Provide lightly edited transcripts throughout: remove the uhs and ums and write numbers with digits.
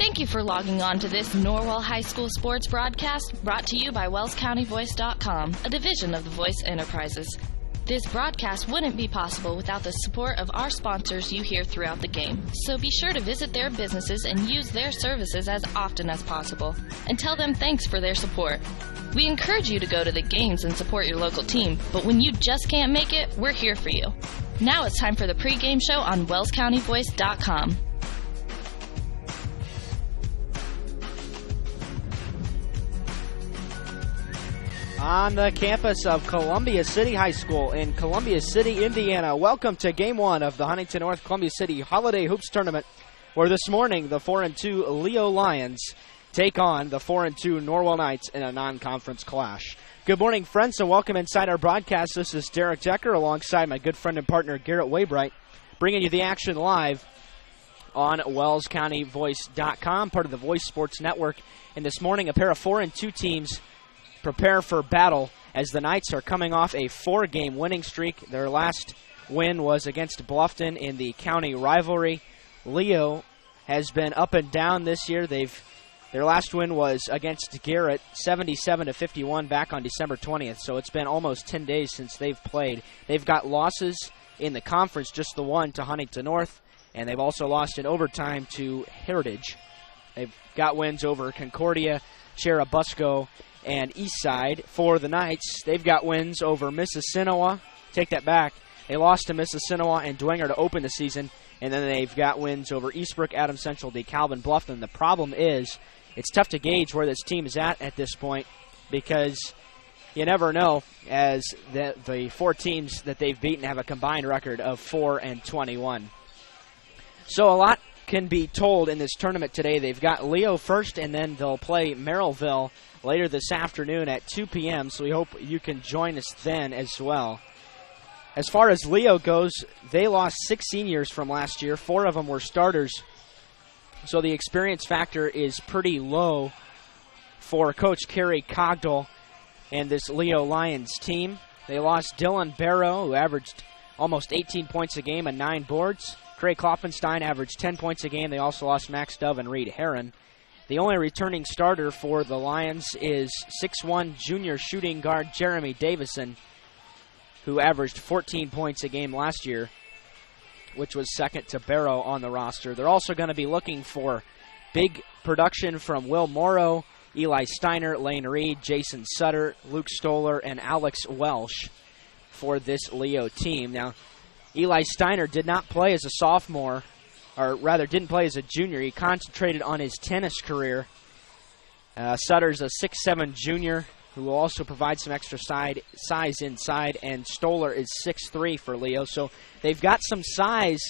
Thank you for logging on to this Norwell High School sports broadcast brought to you by WellsCountyVoice.com, a division of the Voice Enterprises. This broadcast wouldn't be possible without the support of our sponsors you hear throughout the game, so be sure to visit their businesses and use their services as often as possible, and tell them thanks for their support. We encourage you to go to the games and support your local team, but when you just can't make it, we're here for you. Now it's time for the pregame show on WellsCountyVoice.com. On the campus of Columbia City High School in Columbia City, Indiana. Welcome to Game 1 of the Huntington North Columbia City Holiday Hoops Tournament, where this morning the 4-2 Leo Lions take on the 4-2 Norwell Knights in a non-conference clash. Good morning, friends, and welcome inside our broadcast. This is Derek Decker alongside my good friend and partner Garrett Waybright, bringing you the action live on WellsCountyVoice.com, part of the Voice Sports Network. And this morning, a pair of 4-2 teams prepare for battle as the Knights are coming off a 4-game winning streak. Their last win was against Bluffton in the county rivalry. Leo has been up and down this year. Their last win was against Garrett, 77-51 back on December 20th, so it's been almost 10 days since they've played. They've got losses in the conference, just the one to Huntington North, and they've also lost in overtime to Heritage. They've got wins over Concordia, Cherubusco, and Eastside. For the Knights, they've got wins over Mississinawa. Take that back. They lost to Mississinawa and Dwenger to open the season, and then they've got wins over Eastbrook, Adams Central, DeKalb, and Bluffton. The problem is it's tough to gauge where this team is at this point because you never know, as the four teams that they've beaten have a combined record of 4-21. So a lot can be told in this tournament today. They've got Leo first, and then they'll play Merrillville later this afternoon at 2 p.m., so we hope you can join us then as well. As far as Leo goes, they lost 6 seniors from last year. 4 of them were starters, so the experience factor is pretty low for Coach Kerry Cogdell and this Leo Lions team. They lost Dylan Barrow, who averaged almost 18 points a game and 9 boards. Craig Klopfenstein averaged 10 points a game. They also lost Max Dove and Reed Heron. The only returning starter for the Lions is 6'1" junior shooting guard Jeremy Davison, who averaged 14 points a game last year, which was second to Barrow on the roster. They're also going to be looking for big production from Will Morrow, Eli Steiner, Lane Reed, Jason Sutter, Luke Stoller, and Alex Welsh for this Leo team. Now, Eli Steiner did not play as a sophomore, or rather didn't play as a junior. He concentrated on his tennis career. Sutter's a 6'7" junior who will also provide some extra size inside, and Stoller is 6'3" for Leo. So they've got some size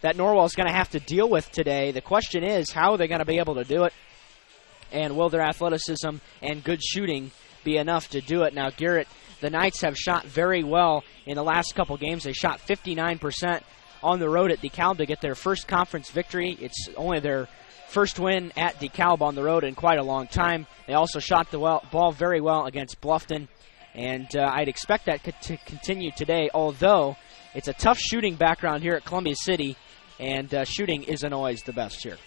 that Norwell's going to have to deal with today. The question is, how are they going to be able to do it? And will their athleticism and good shooting be enough to do it? Now, Garrett, the Knights have shot very well in the last couple games. They shot 59% on the road at DeKalb to get their first conference victory. It's only their first win at DeKalb on the road in quite a long time. They also shot the ball very well against Bluffton, and I'd expect that to continue today, although it's a tough shooting background here at Columbia City, and shooting isn't always the best here.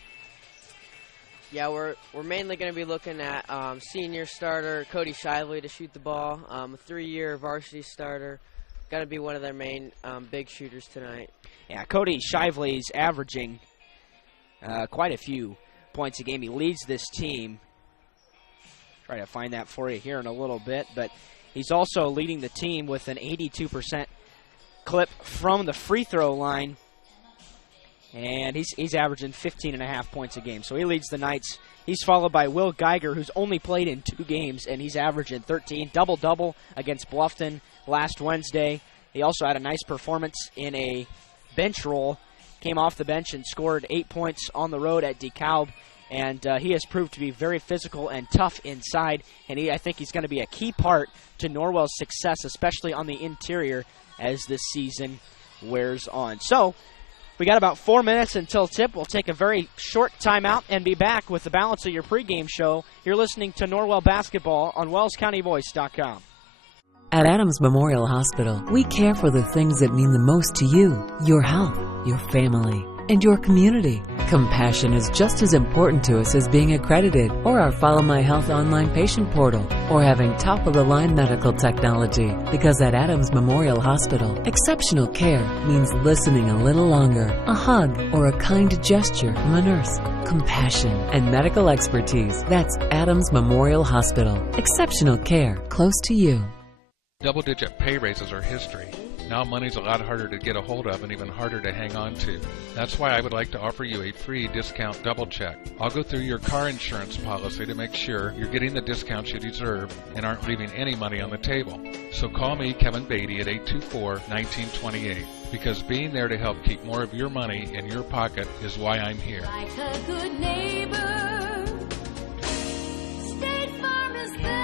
Yeah, we're mainly going to be looking at senior starter Cody Shively to shoot the ball, a 3-year varsity starter. Got to be one of their main big shooters tonight. Yeah, Cody Shively's averaging quite a few points a game. He leads this team. Try to find that for you here in a little bit, but he's also leading the team with an 82% clip from the free throw line. And he's averaging 15.5 points a game. So he leads the Knights. He's followed by Will Geiger, who's only played in 2 games, and he's averaging 13. Double-double against Bluffton last Wednesday. He also had a nice performance in a bench role. Came off the bench and scored 8 points on the road at DeKalb. And he has proved to be very physical and tough inside. And I think he's going to be a key part to Norwell's success, especially on the interior, as this season wears on. So we got about 4 minutes until tip. We'll take a very short timeout and be back with the balance of your pregame show. You're listening to Norwell Basketball on WellsCountyVoice.com. At Adams Memorial Hospital, we care for the things that mean the most to you, your health, your family. and your community. Compassion is just as important to us as being accredited, or our Follow My Health online patient portal, or having top-of-the-line medical technology. Because at Adams Memorial Hospital, exceptional care means listening a little longer, a hug, or a kind gesture from a nurse. Compassion and medical expertise. That's Adams Memorial Hospital. Exceptional care close to you. Double-digit pay raises are history. Now money's a lot harder to get a hold of and even harder to hang on to. That's why I would like to offer you a free discount double check. I'll go through your car insurance policy to make sure you're getting the discounts you deserve and aren't leaving any money on the table. So call me, Kevin Beatty, at 824-1928, because being there to help keep more of your money in your pocket is why I'm here. Like a good neighbor, State Farm is there.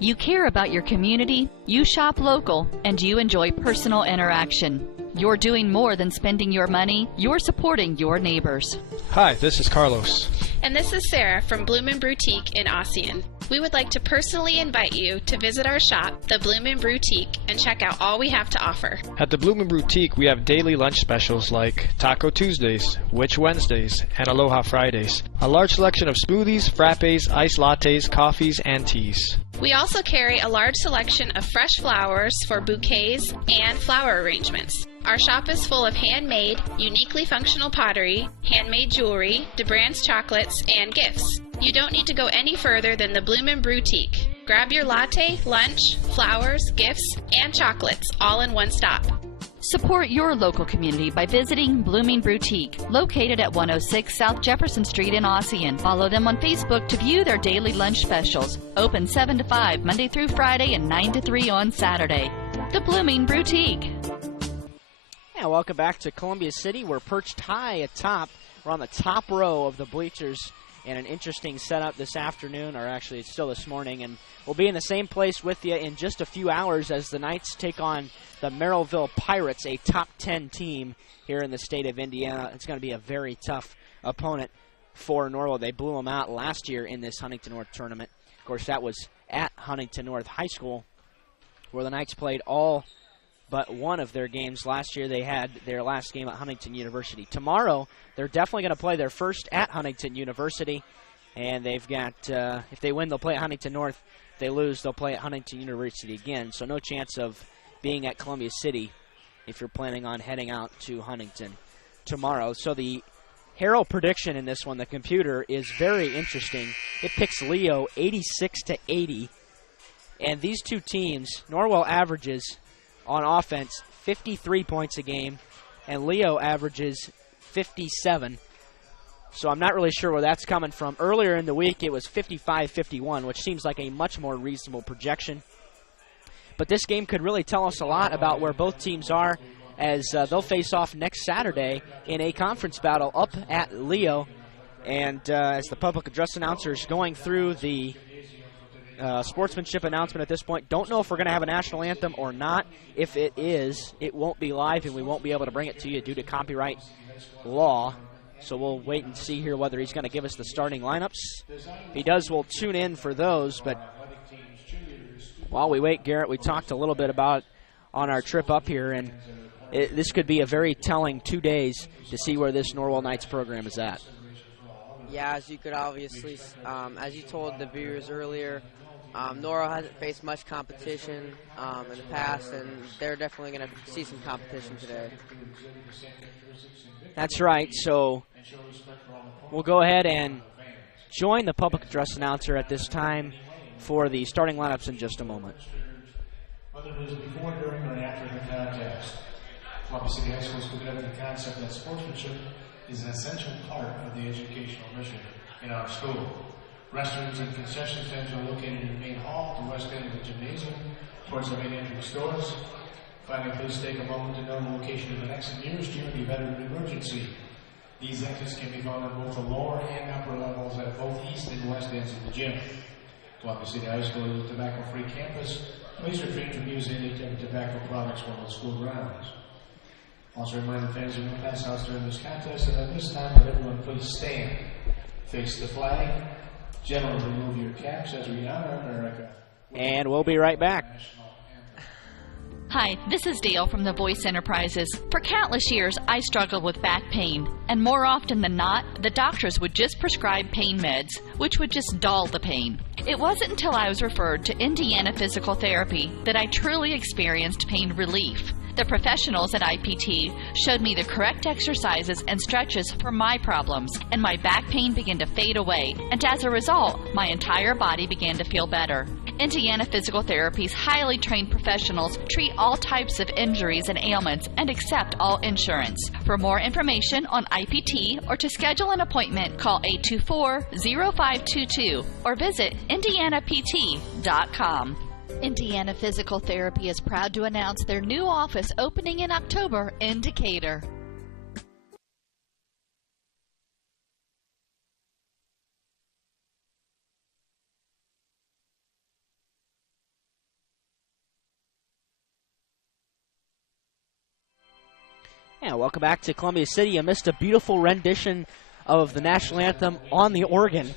You care about your community, you shop local, and you enjoy personal interaction. You're doing more than spending your money, you're supporting your neighbors. Hi, this is Carlos. And this is Sarah from Bloomin' Boutique in Ossian. We would like to personally invite you to visit our shop, the Bloomin' Boutique, and check out all we have to offer. At the Bloomin' Boutique, we have daily lunch specials like Taco Tuesdays, Witch Wednesdays, and Aloha Fridays. A large selection of smoothies, frappes, iced lattes, coffees, and teas. We also carry a large selection of fresh flowers for bouquets and flower arrangements. Our shop is full of handmade, uniquely functional pottery, handmade jewelry, DeBrand's chocolates, and gifts. You don't need to go any further than the Bloomin' Boutique. Grab your latte, lunch, flowers, gifts, and chocolates all in one stop. Support your local community by visiting Bloomin' Boutique, located at 106 South Jefferson Street in Ossian. Follow them on Facebook to view their daily lunch specials. Open 7 to 5 Monday through Friday and 9 to 3 on Saturday. The Bloomin' Boutique. Yeah, welcome back to Columbia City. We're perched high atop. We're on the top row of the bleachers in an interesting setup this afternoon, or actually it's still this morning, and we'll be in the same place with you in just a few hours as the Knights take on the Merrillville Pirates, a top 10 team here in the state of Indiana. It's going to be a very tough opponent for Norwell. They blew them out last year in this Huntington North tournament. Of course, that was at Huntington North High School, where the Knights played all but one of their games last year. They had their last game at Huntington University. Tomorrow, they're definitely going to play their first at Huntington University, and they've got, if they win, they'll play at Huntington North. If they lose, they'll play at Huntington University again, so no chance of being at Columbia City if you're planning on heading out to Huntington tomorrow. So the Harrell prediction in this one, the computer, is very interesting. It picks Leo 86-80, and these two teams, Norwell averages on offense 53 points a game, and Leo averages 57. So I'm not really sure where that's coming from. Earlier in the week, it was 55-51, which seems like a much more reasonable projection. But this game could really tell us a lot about where both teams are, as they'll face off next Saturday in a conference battle up at Leo. And as the public address announcer is going through the sportsmanship announcement at this point, don't know if we're going to have a national anthem or not. If it is, it won't be live, and we won't be able to bring it to you due to copyright law. So we'll wait and see here whether he's going to give us the starting lineups. If he does, we'll tune in for those. But while we wait, Garrett, we talked a little bit about it on our trip up here, and this could be a very telling 2 days to see where this Norwell Knights program is at. Yeah, as you could obviously, as you told the viewers earlier, Norwell hasn't faced much competition in the past, and they're definitely going to see some competition today. That's right. So we'll go ahead and join the public address announcer at this time for the starting lineups in just a moment. Whether it was before, during, or after the contest, Columbia City High School is committed to the concept that sportsmanship is an essential part of the educational mission in our school. Restrooms and concession stands are located in the main hall, the west end of the gymnasium, towards the main entrance doors. Finally, please take a moment to know the location of the exit nearest you in the event of an emergency. These exits can be found on both the lower and upper levels at both east and west ends of the gym. Columbia City High School is a tobacco-free campus. Please refrain from using any type of tobacco products while on school grounds. Also remind the fans of no pass outs during this contest, and at this time, let everyone please stand. Face the flag. Gentlemen, remove your caps as we honor America. And we'll be right back. Hi, this is Dale from the Voice Enterprises. For countless years, I struggled with back pain, and more often than not, the doctors would just prescribe pain meds, which would just dull the pain. It wasn't until I was referred to Indiana Physical Therapy that I truly experienced pain relief. The professionals at IPT showed me the correct exercises and stretches for my problems, and my back pain began to fade away, and as a result, my entire body began to feel better. Indiana Physical Therapy's highly trained professionals treat all types of injuries and ailments and accept all insurance. For more information on IPT or to schedule an appointment, call 824-0522 or visit indianapt.com. Indiana Physical Therapy is proud to announce their new office opening in October in Decatur. Yeah, welcome back to Columbia City. You missed a beautiful rendition of the national anthem on the organ.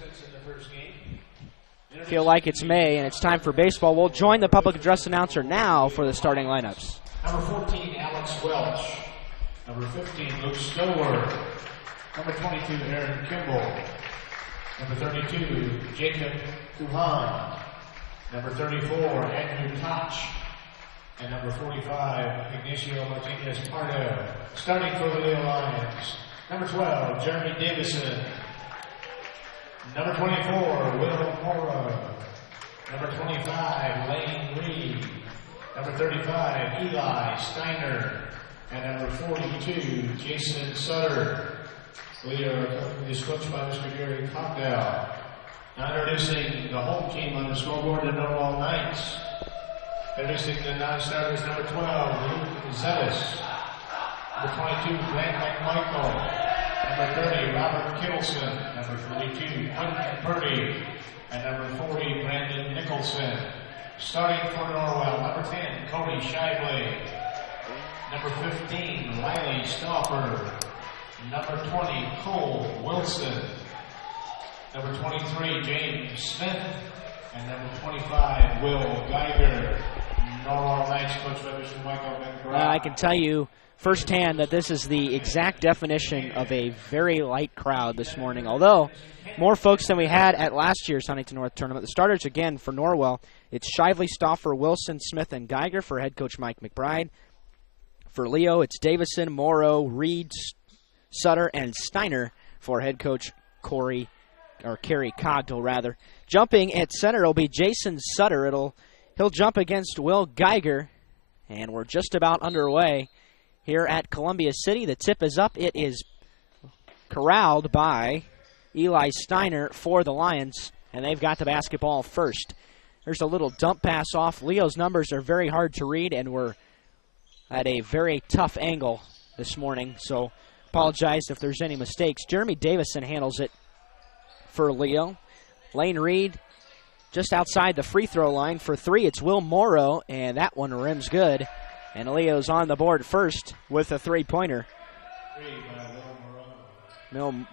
Feel like it's May and it's time for baseball. We'll join the public address announcer now for the starting lineups. Number 14, Alex Welch. Number 15, Luke Stowler. Number 22, Aaron Kimball. Number 32, Jacob Duhan. Number 34, Andrew Koch. And number 45, Ignacio Martinez Pardo. Starting for the Leo Lions. Number 12, Jeremy Davison. Number 24, Will Morrow. Number 25, Lane Reed. Number 35, Eli Steiner. And number 42, Jason Sutter. Leo is coached by Mr. Gary Cockdale. Now introducing the home team on the scoreboard, the Norwell Knights. Introducing the non-starters, number 12, Luke Zelis. Number 22, Grant McMichael. Number 30, Robert Kittleson. Number 42, Quentin Purdy. And number 40, Brandon Nicholson. Starting for Norwell, number 10, Cody Shively. Number 15, Riley Stauffer. Number 20, Cole Wilson. Number 23, James Smith. And number 25, Will Geiger. Norwell Knights, coached by Mr. Michael McBride. I can tell you firsthand that this is the exact definition of a very light crowd this morning. Although more folks than we had at last year's Huntington North tournament. The starters again for Norwell, it's Shively, Stauffer, Wilson, Smith, and Geiger for head coach Mike McBride. For Leo, it's Davison, Morrow, Reed, Sutter, and Steiner for head coach Kerry Cogdill, rather. Jumping at center will be Jason Sutter. He'll jump against Will Geiger, and we're just about underway here at Columbia City. The tip is up. It is corralled by Eli Steiner for the Lions, and they've got the basketball first. There's a little dump pass off. Leo's numbers are very hard to read, and we're at a very tough angle this morning, so apologize if there's any mistakes. Jeremy Davison handles it for Leo. Lane Reed just outside the free throw line for three. It's Will Morrow, and that one rims good. And Leo's on the board first with a three-pointer.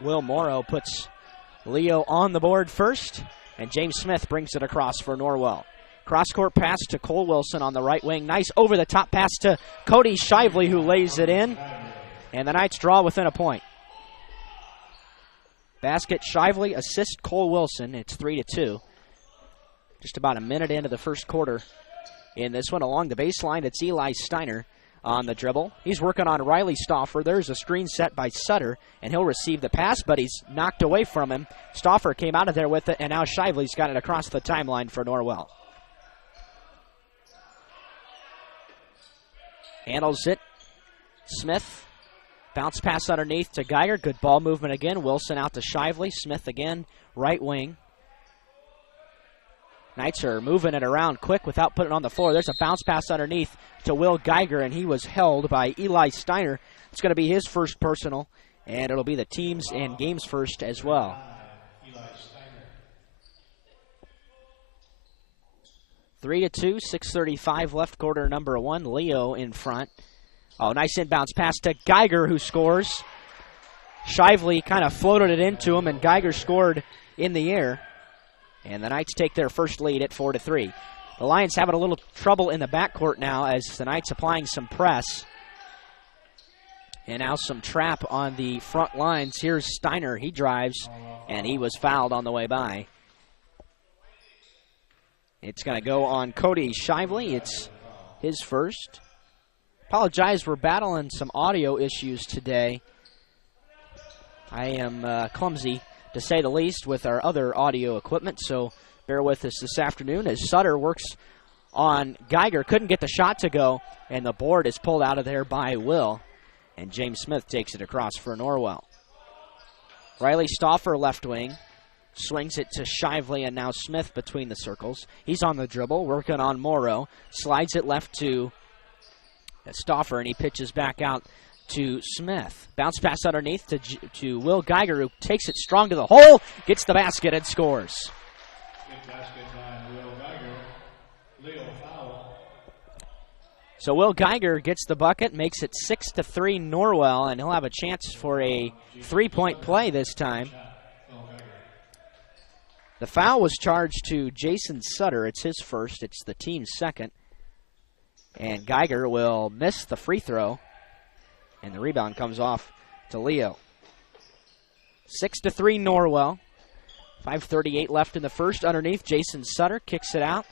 Will Morrow puts Leo on the board first, and James Smith brings it across for Norwell. Cross-court pass to Cole Wilson on the right wing. Nice over-the-top pass to Cody Shively, who lays it in. And the Knights draw within a point. Basket, Shively, assist Cole Wilson. It's 3-2. Just about a minute into the first quarter. In this one, along the baseline, it's Eli Steiner on the dribble. He's working on Riley Stauffer. There's a screen set by Sutter, and he'll receive the pass, but he's knocked away from him. Stauffer came out of there with it, and now Shively's got it across the timeline for Norwell. Handles it. Smith. Bounce pass underneath to Geiger. Good ball movement again. Wilson out to Shively. Smith again, right wing. Knights are moving it around quick without putting it on the floor. There's a bounce pass underneath to Will Geiger, and he was held by Eli Steiner. It's going to be his first personal, and it'll be the team's and game's first as well. 3-2, 6:35 left, quarter number one. Leo in front. Oh, nice inbounds pass to Geiger, who scores. Shively kind of floated it into him, and Geiger scored in the air. And the Knights take their first lead at 4-3. The Lions having a little trouble in the backcourt now as the Knights applying some press. And now some trap on the front lines. Here's Steiner. He drives, and he was fouled on the way by. It's going to go on Cody Shively. It's his first. Apologize, we're battling some audio issues today. I am clumsy, to say the least, with our other audio equipment, so bear with us this afternoon as Sutter works on Geiger. Couldn't get the shot to go, and the board is pulled out of there by Will. And James Smith takes it across for Norwell. Riley Stauffer, left wing, swings it to Shively, and now Smith between the circles. He's on the dribble, working on Morrow. Slides it left to Stauffer, and he pitches back out to Smith. Bounce pass underneath to Will Geiger, who takes it strong to the hole, gets the basket, and scores. Good basket by Will Geiger. Leo foul. So Will Geiger gets the bucket, makes it 6-3 Norwell, and he'll have a chance for a three-point play this time. The foul was charged to Jason Sutter. It's his first. It's the team's second. And Geiger will miss the free throw, and the rebound comes off to Leo. 6-3 Norwell. 5:38 left in the first. Underneath, Jason Sutter kicks it out.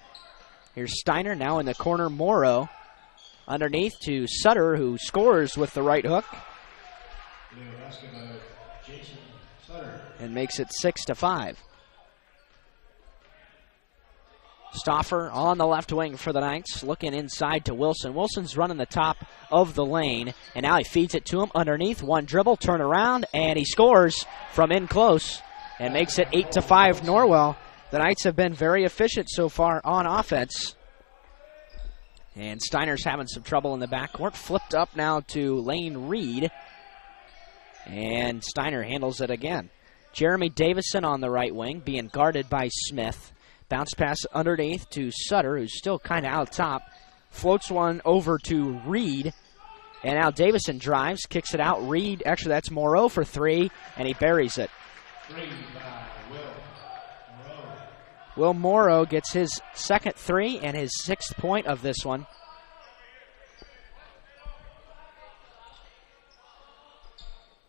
Here's Steiner, now in the corner, Morrow. Underneath to Sutter, who scores with the right hook. And makes it 6-5. Stauffer on the left wing for the Knights, looking inside to Wilson. Wilson's running the top of the lane, and now he feeds it to him underneath. One dribble, turn around, and he scores from in close and makes it 8-5 Norwell. The Knights have been very efficient so far on offense. And Steiner's having some trouble in the backcourt. Flipped up now to Lane Reed. And Steiner handles it again. Jeremy Davison on the right wing, being guarded by Smith. Bounce pass underneath to Sutter, who's still kind of out top. Floats one over to Reed. And now Davison drives, kicks it out. Reed, actually that's Moreau for three, and he buries it. Will Morrow gets his second three and his 6th point of this one.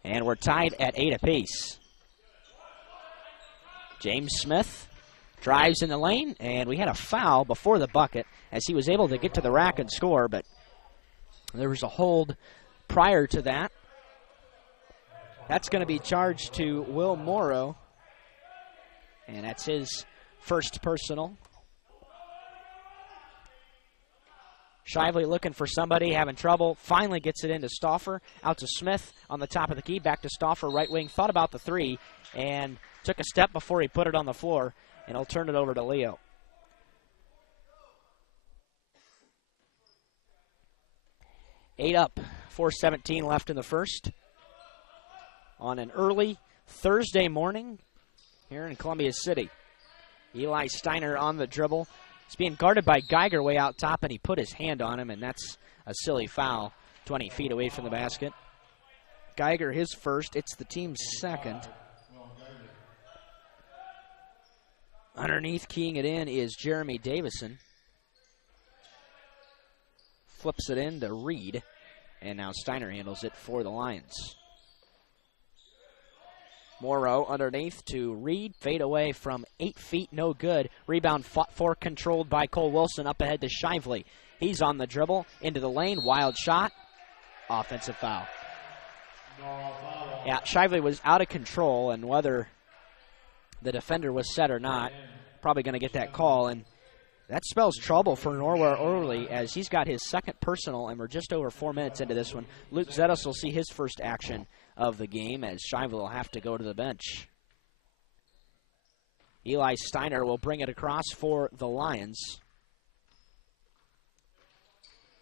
And we're tied at 8 apiece. James Smith drives in the lane, and we had a foul before the bucket as he was able to get to the rack and score, but there was a hold prior to that. That's going to be charged to Will Morrow, and that's his first personal. Shively looking for somebody, having trouble. Finally gets it into Stauffer. Out to Smith on the top of the key. Back to Stauffer, right wing. Thought about the three and took a step before he put it on the floor. And he'll turn it over to Leo. Eight up. 4:17 left in the first. On an early Thursday morning here in Columbia City. Eli Steiner on the dribble. He's being guarded by Geiger way out top, and he put his hand on him, and that's a silly foul 20 feet away from the basket. Geiger his first. It's the team's second. Underneath, keying it in, is Jeremy Davison. Flips it in to Reed, and now Steiner handles it for the Lions. Morrow underneath to Reed. Fade away from 8 feet, no good. Rebound fought for, controlled by Cole Wilson. Up ahead to Shively. He's on the dribble, into the lane, wild shot. Offensive foul. Yeah, Shively was out of control, and whether the defender was set or not, probably going to get that call. And that spells trouble for Norwell early as he's got his second personal, and we're just over 4 minutes into this one. Luke Zetas will see his first action of the game as Shively will have to go to the bench. Eli Steiner will bring it across for the Lions.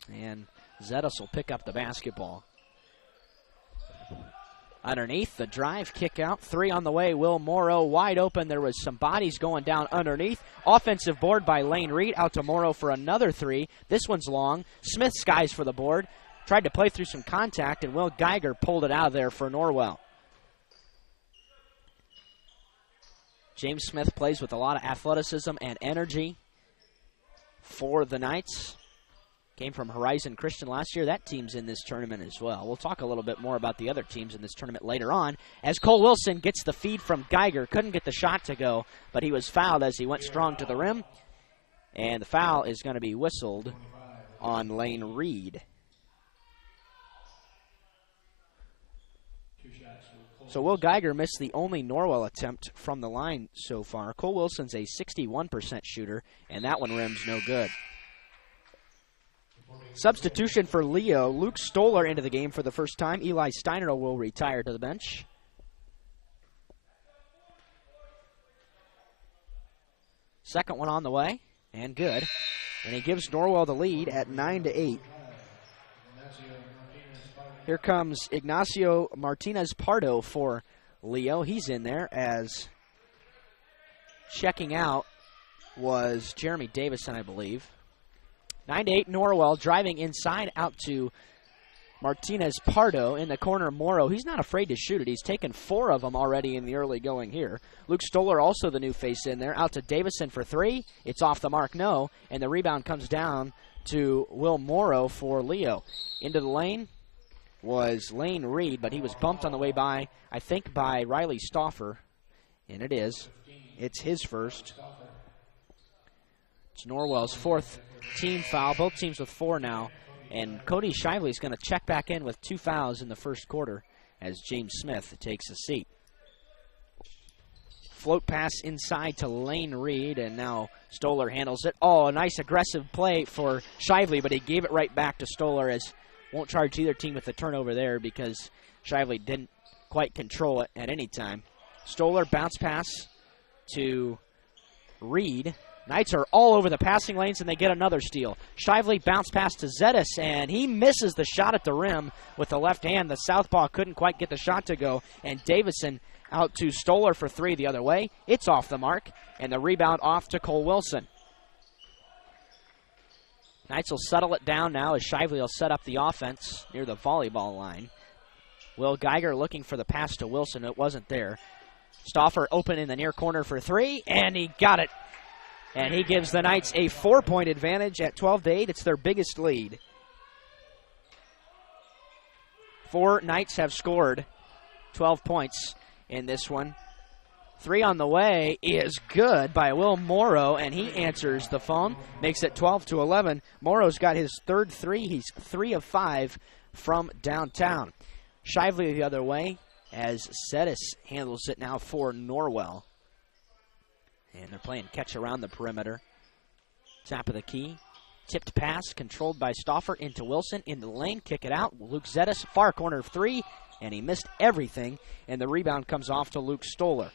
And Zetas will pick up the basketball. Underneath, the drive, kick out, three on the way. Will Morrow wide open. There was some bodies going down underneath. Offensive board by Lane Reed. Out to Morrow for another three. This one's long. Smith skies for the board. Tried to play through some contact, and Will Geiger pulled it out of there for Norwell. James Smith plays with a lot of athleticism and energy. for the Knights. Came from Horizon Christian last year. That team's in this tournament as well. We'll talk a little bit more about the other teams in this tournament later on. As Cole Wilson gets the feed from Geiger. Couldn't get the shot to go, but he was fouled as he went strong to the rim. And the foul is going to be whistled on Lane Reed. So Will Geiger missed the only Norwell attempt from the line so far. Cole Wilson's a 61% shooter, and that one rims no good. Substitution for Leo. Luke Stoller into the game for the first time. Eli Steiner will retire to the bench. Second one on the way, and good. And he gives Norwell the lead at 9-8. Here comes Ignacio Martinez Pardo for Leo. He's in there, as checking out was Jeremy Davison, I believe. 9-8, Norwell driving inside out to Martinez Pardo. In the corner, Morrow. He's not afraid to shoot it. He's taken 4 of them already in the early going here. Luke Stoller, also the new face in there. Out to Davison for 3. It's off the mark, no. And the rebound comes down to Will Morrow for Leo. Into the lane was Lane Reed, but he was bumped on the way by, I think, by Riley Stauffer. And it is. It's his first. It's Norwell's 4th team foul. Both teams with 4 now. And Cody Shively is going to check back in with 2 fouls in the first quarter as James Smith takes a seat. Float pass inside to Lane Reed, and now Stoller handles it. Oh, a nice aggressive play for Shively, but he gave it right back to Stoller, as won't charge either team with the turnover there because Shively didn't quite control it at any time. Stoller bounce pass to Reed. Knights are all over the passing lanes, and they get another steal. Shively bounce pass to Zetis, and he misses the shot at the rim with the left hand. The southpaw couldn't quite get the shot to go, and Davison out to Stoller for 3 the other way. It's off the mark, and the rebound off to Cole Wilson. Knights will settle it down now as Shively will set up the offense near the volleyball line. Will Geiger looking for the pass to Wilson. It wasn't there. Stauffer open in the near corner for 3, and he got it. And he gives the Knights a 4-point advantage at 12-8. It's their biggest lead. 4 Knights have scored 12 points in this one. 3 on the way is good by Will Morrow, and he answers the phone, makes it 12-11. Morrow's got his 3rd 3. He's 3 of 5 from downtown. Shively the other way as Zetis handles it now for Norwell. And they're playing catch around the perimeter. Top of the key. Tipped pass controlled by Stauffer into Wilson. Into the lane. Kick it out. Luke Zetis, far corner of 3. And he missed everything. And the rebound comes off to Luke Stoller.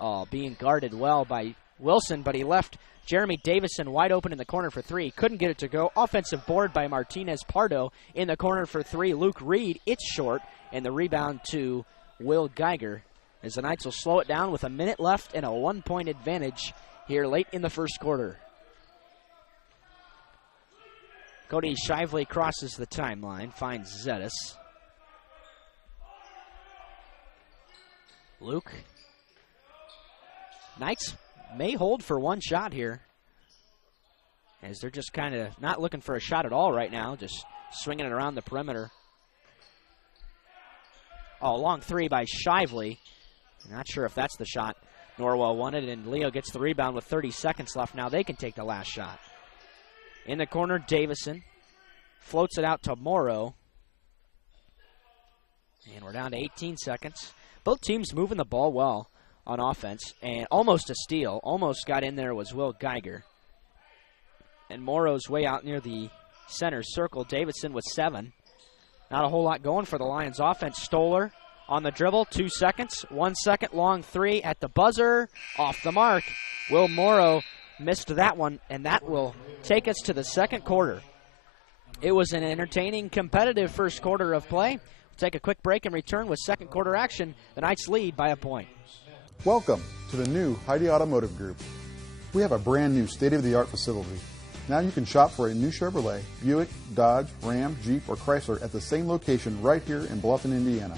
Oh, being guarded well by Wilson, but he left Jeremy Davison wide open in the corner for 3. Couldn't get it to go. Offensive board by Martinez Pardo in the corner for 3. Luke Reed, it's short. And the rebound to Will Geiger, as the Knights will slow it down with a minute left and a 1-point advantage here late in the first quarter. Cody Shively crosses the timeline, finds Zetis. Luke. Knights may hold for 1 shot here, as they're just kind of not looking for a shot at all right now, just swinging it around the perimeter. Oh, long 3 by Shively. Not sure if that's the shot Norwell wanted, and Leo gets the rebound with 30 seconds left. Now they can take the last shot. In the corner, Davison floats it out to Morrow. And we're down to 18 seconds. Both teams moving the ball well on offense, and almost a steal. Almost got in there was Will Geiger. And Morrow's way out near the center circle. Davison with 7. Not a whole lot going for the Lions offense. Stoller on the dribble, 2 seconds. 1 second, long 3 at the buzzer. Off the mark. Will Morrow missed that one, and that will take us to the second quarter. It was an entertaining, competitive first quarter of play. We'll take a quick break and return with second quarter action. The Knights lead by a point. Welcome to the new Heidi Automotive Group. We have a brand new state-of-the-art facility. Now you can shop for a new Chevrolet, Buick, Dodge, Ram, Jeep, or Chrysler at the same location right here in Bluffton, Indiana.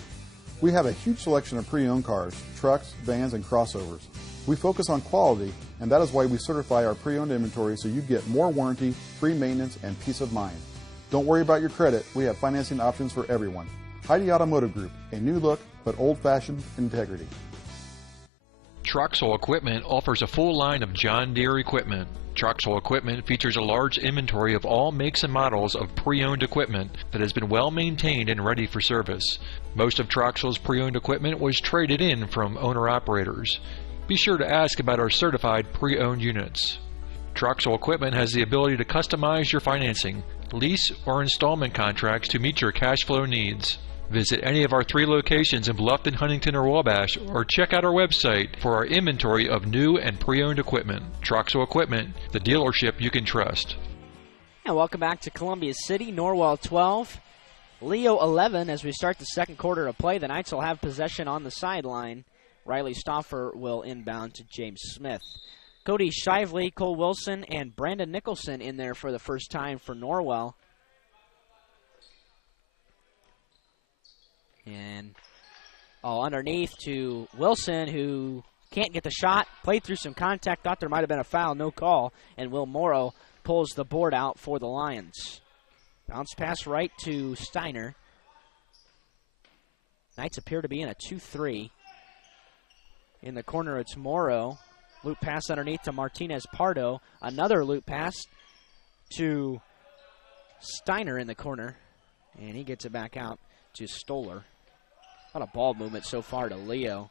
We have a huge selection of pre-owned cars, trucks, vans, and crossovers. We focus on quality, and that is why we certify our pre-owned inventory so you get more warranty, free maintenance, and peace of mind. Don't worry about your credit. We have financing options for everyone. Heidi Automotive Group, a new look but old-fashioned integrity. Troxel Equipment offers a full line of John Deere equipment. Troxel Equipment features a large inventory of all makes and models of pre-owned equipment that has been well maintained and ready for service. Most of Troxel's pre-owned equipment was traded in from owner-operators. Be sure to ask about our certified pre-owned units. Troxel Equipment has the ability to customize your financing, lease, or installment contracts to meet your cash flow needs. Visit any of our 3 locations in Bluffton, Huntington, or Wabash, or check out our website for our inventory of new and pre-owned equipment. Troxel Equipment, the dealership you can trust. And welcome back to Columbia City. Norwell 12, Leo 11. As we start the second quarter of play, the Knights will have possession on the sideline. Riley Stauffer will inbound to James Smith. Cody Shively, Cole Wilson, and Brandon Nicholson in there for the first time for Norwell. And underneath to Wilson, who can't get the shot, played through some contact, thought there might have been a foul, no call, and Will Morrow pulls the board out for the Lions. Bounce pass right to Steiner. Knights appear to be in a 2-3. In the corner, it's Morrow. Loop pass underneath to Martinez Pardo. Another loop pass to Steiner in the corner, and he gets it back out to Stoller. A lot of ball movement so far to Leo.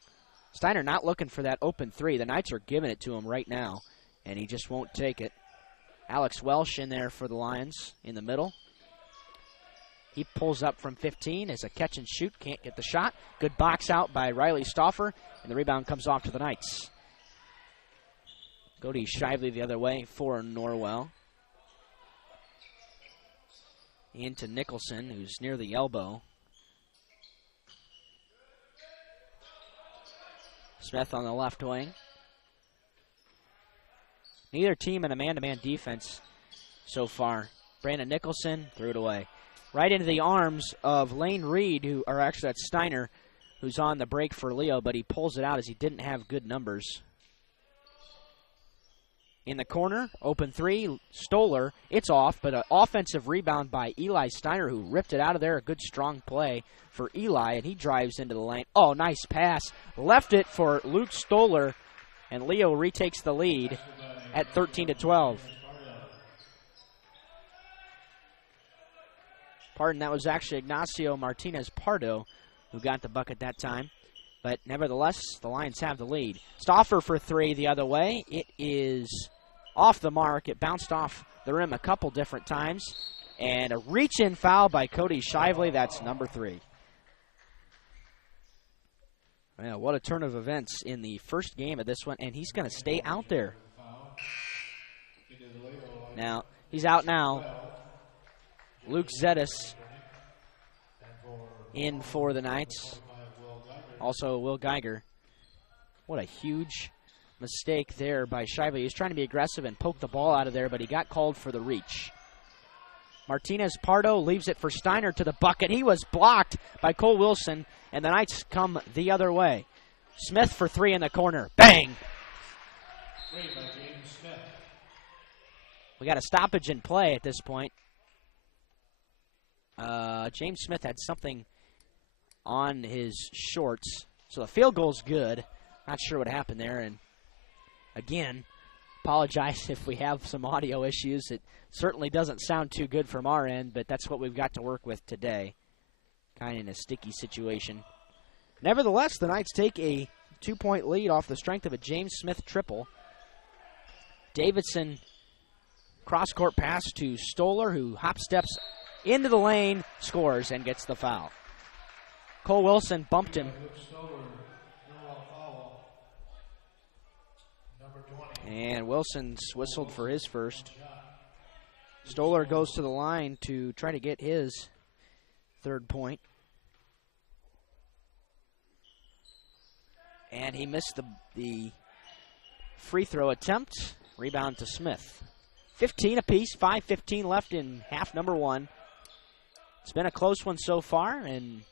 Steiner not looking for that open 3. The Knights are giving it to him right now, and he just won't take it. Alex Welsh in there for the Lions in the middle. He pulls up from 15 as a catch and shoot. Can't get the shot. Good box out by Riley Stauffer, and the rebound comes off to the Knights. Cody Shively the other way for Norwell. Into Nicholson, who's near the elbow. Smith on the left wing. Neither team in a man-to-man defense so far. Brandon Nicholson threw it away. Right into the arms of Lane Reed, actually that's Steiner, who's on the break for Leo, but he pulls it out as he didn't have good numbers. In the corner, open 3, Stoller. It's off, but an offensive rebound by Eli Steiner, who ripped it out of there. A good, strong play for Eli, and he drives into the lane. Oh, nice pass. Left it for Luke Stoller, and Leo retakes the lead at 13-12. Pardon, that was actually Ignacio Martinez Pardo who got the bucket that time. But nevertheless, the Lions have the lead. Stauffer for 3 the other way. It is off the mark. It bounced off the rim a couple different times. And a reach-in foul by Cody Shively. That's number 3. Well, what a turn of events in the first game of this one. And he's going to stay out there. Now, he's out now. Luke Zetis in for the Knights. Also, Will Geiger. What a huge mistake there by Shively. He was trying to be aggressive and poke the ball out of there, but he got called for the reach. Martinez Pardo leaves it for Steiner to the bucket. He was blocked by Cole Wilson, and the Knights come the other way. Smith for 3 in the corner. Bang! We got a stoppage in play at this point. James Smith had something on his shorts, so the field goal's good. Not sure what happened there, and again, apologize if we have some audio issues. It certainly doesn't sound too good from our end, but that's what we've got to work with today. Kind of in a sticky situation. Nevertheless, the Knights take a 2-point lead off the strength of a James Smith triple. Davidson cross-court pass to Stoller, who hop steps into the lane, scores, and gets the foul. Cole Wilson bumped him. And Wilson's whistled for his first. Stoller goes to the line to try to get his 3rd point. And he missed the free throw attempt. Rebound to Smith. 15 apiece, 5:15 left in half number 1. It's been a close one so far, and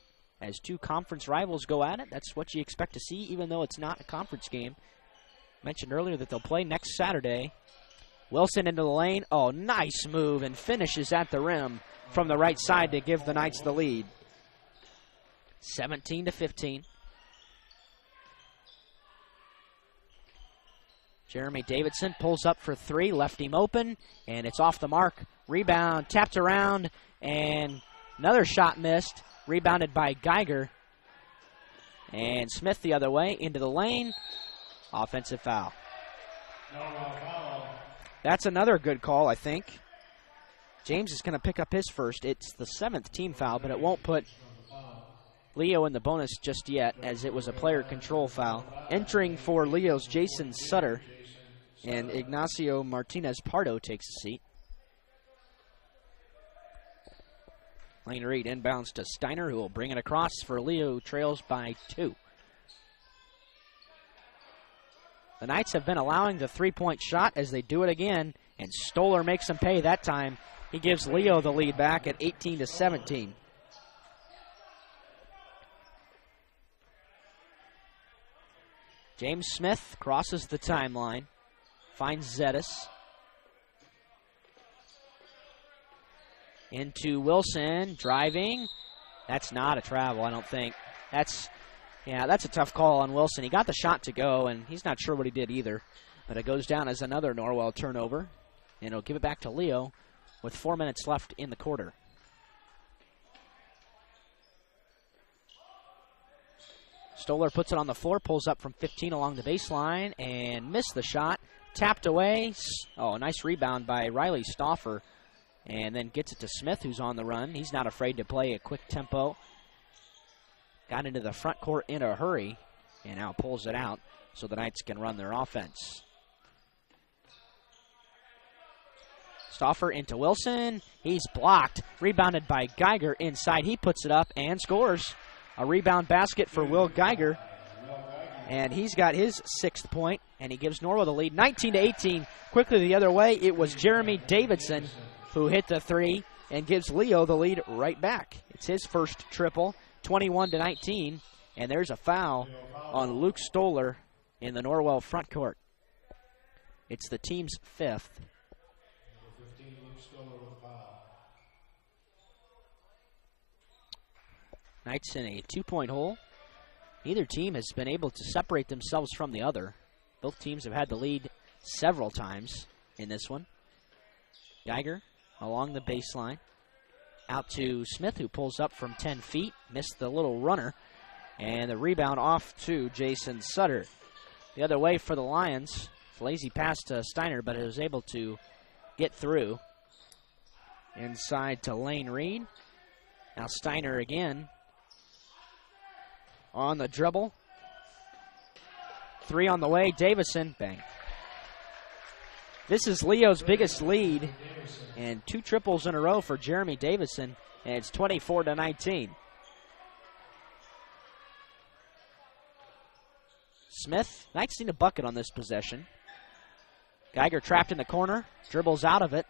as 2 conference rivals go at it, that's what you expect to see, even though it's not a conference game. Mentioned earlier that they'll play next Saturday. Wilson into the lane. Oh, nice move, and finishes at the rim from the right side to give the Knights the lead. 17-15. Jeremy Davidson pulls up for three, left him open, and it's off the mark. Rebound, tapped around, and another shot missed. Rebounded by Geiger. And Smith the other way into the lane. Offensive foul. That's another good call, I think. James is going to pick up his first. It's the 7th team foul, but it won't put Leo in the bonus just yet, as it was a player control foul. Entering for Leo's Jason Sutter, and Ignacio Martinez Pardo takes a seat. Lane Reed inbounds to Steiner, who will bring it across for Leo, who trails by 2. The Knights have been allowing the three-point shot as they do it again, and Stoller makes them pay that time. He gives Leo the lead back at 18-17. James Smith crosses the timeline, finds Zetas. Into Wilson, driving. That's not a travel, I don't think. That's a tough call on Wilson. He got the shot to go, and he's not sure what he did either. But it goes down as another Norwell turnover, and it'll give it back to Leo with 4 minutes left in the quarter. Stoller puts it on the floor, pulls up from 15 along the baseline, and missed the shot. Tapped away. Oh, a nice rebound by Riley Stauffer. And then gets it to Smith, who's on the run. He's not afraid to play a quick tempo. Got into the front court in a hurry, and now pulls it out so the Knights can run their offense. Stauffer into Wilson. He's blocked. Rebounded by Geiger inside. He puts it up and scores. A rebound basket for Will Geiger. And he's got his 6th point, and he gives Norwell the lead. 19-18. Quickly the other way, it was Jeremy Davidson who hit the three and gives Leo the lead right back. It's his first triple, 21-19, and there's a foul on Luke Stoller in the Norwell front court. It's the team's 5th. Knights in a 2-point hole. Neither team has been able to separate themselves from the other. Both teams have had the lead several times in this one. Geiger along the baseline. Out to Smith, who pulls up from 10 feet. Missed the little runner. And the rebound off to Jason Sutter. The other way for the Lions. Lazy pass to Steiner, but it was able to get through. Inside to Lane Reed. Now Steiner again. On the dribble. 3 on the way. Davison. Bang. This is Leo's biggest lead, and 2 triples in a row for Jeremy Davison, and it's 24-19. Smith, Knights need a bucket on this possession. Geiger trapped in the corner, dribbles out of it,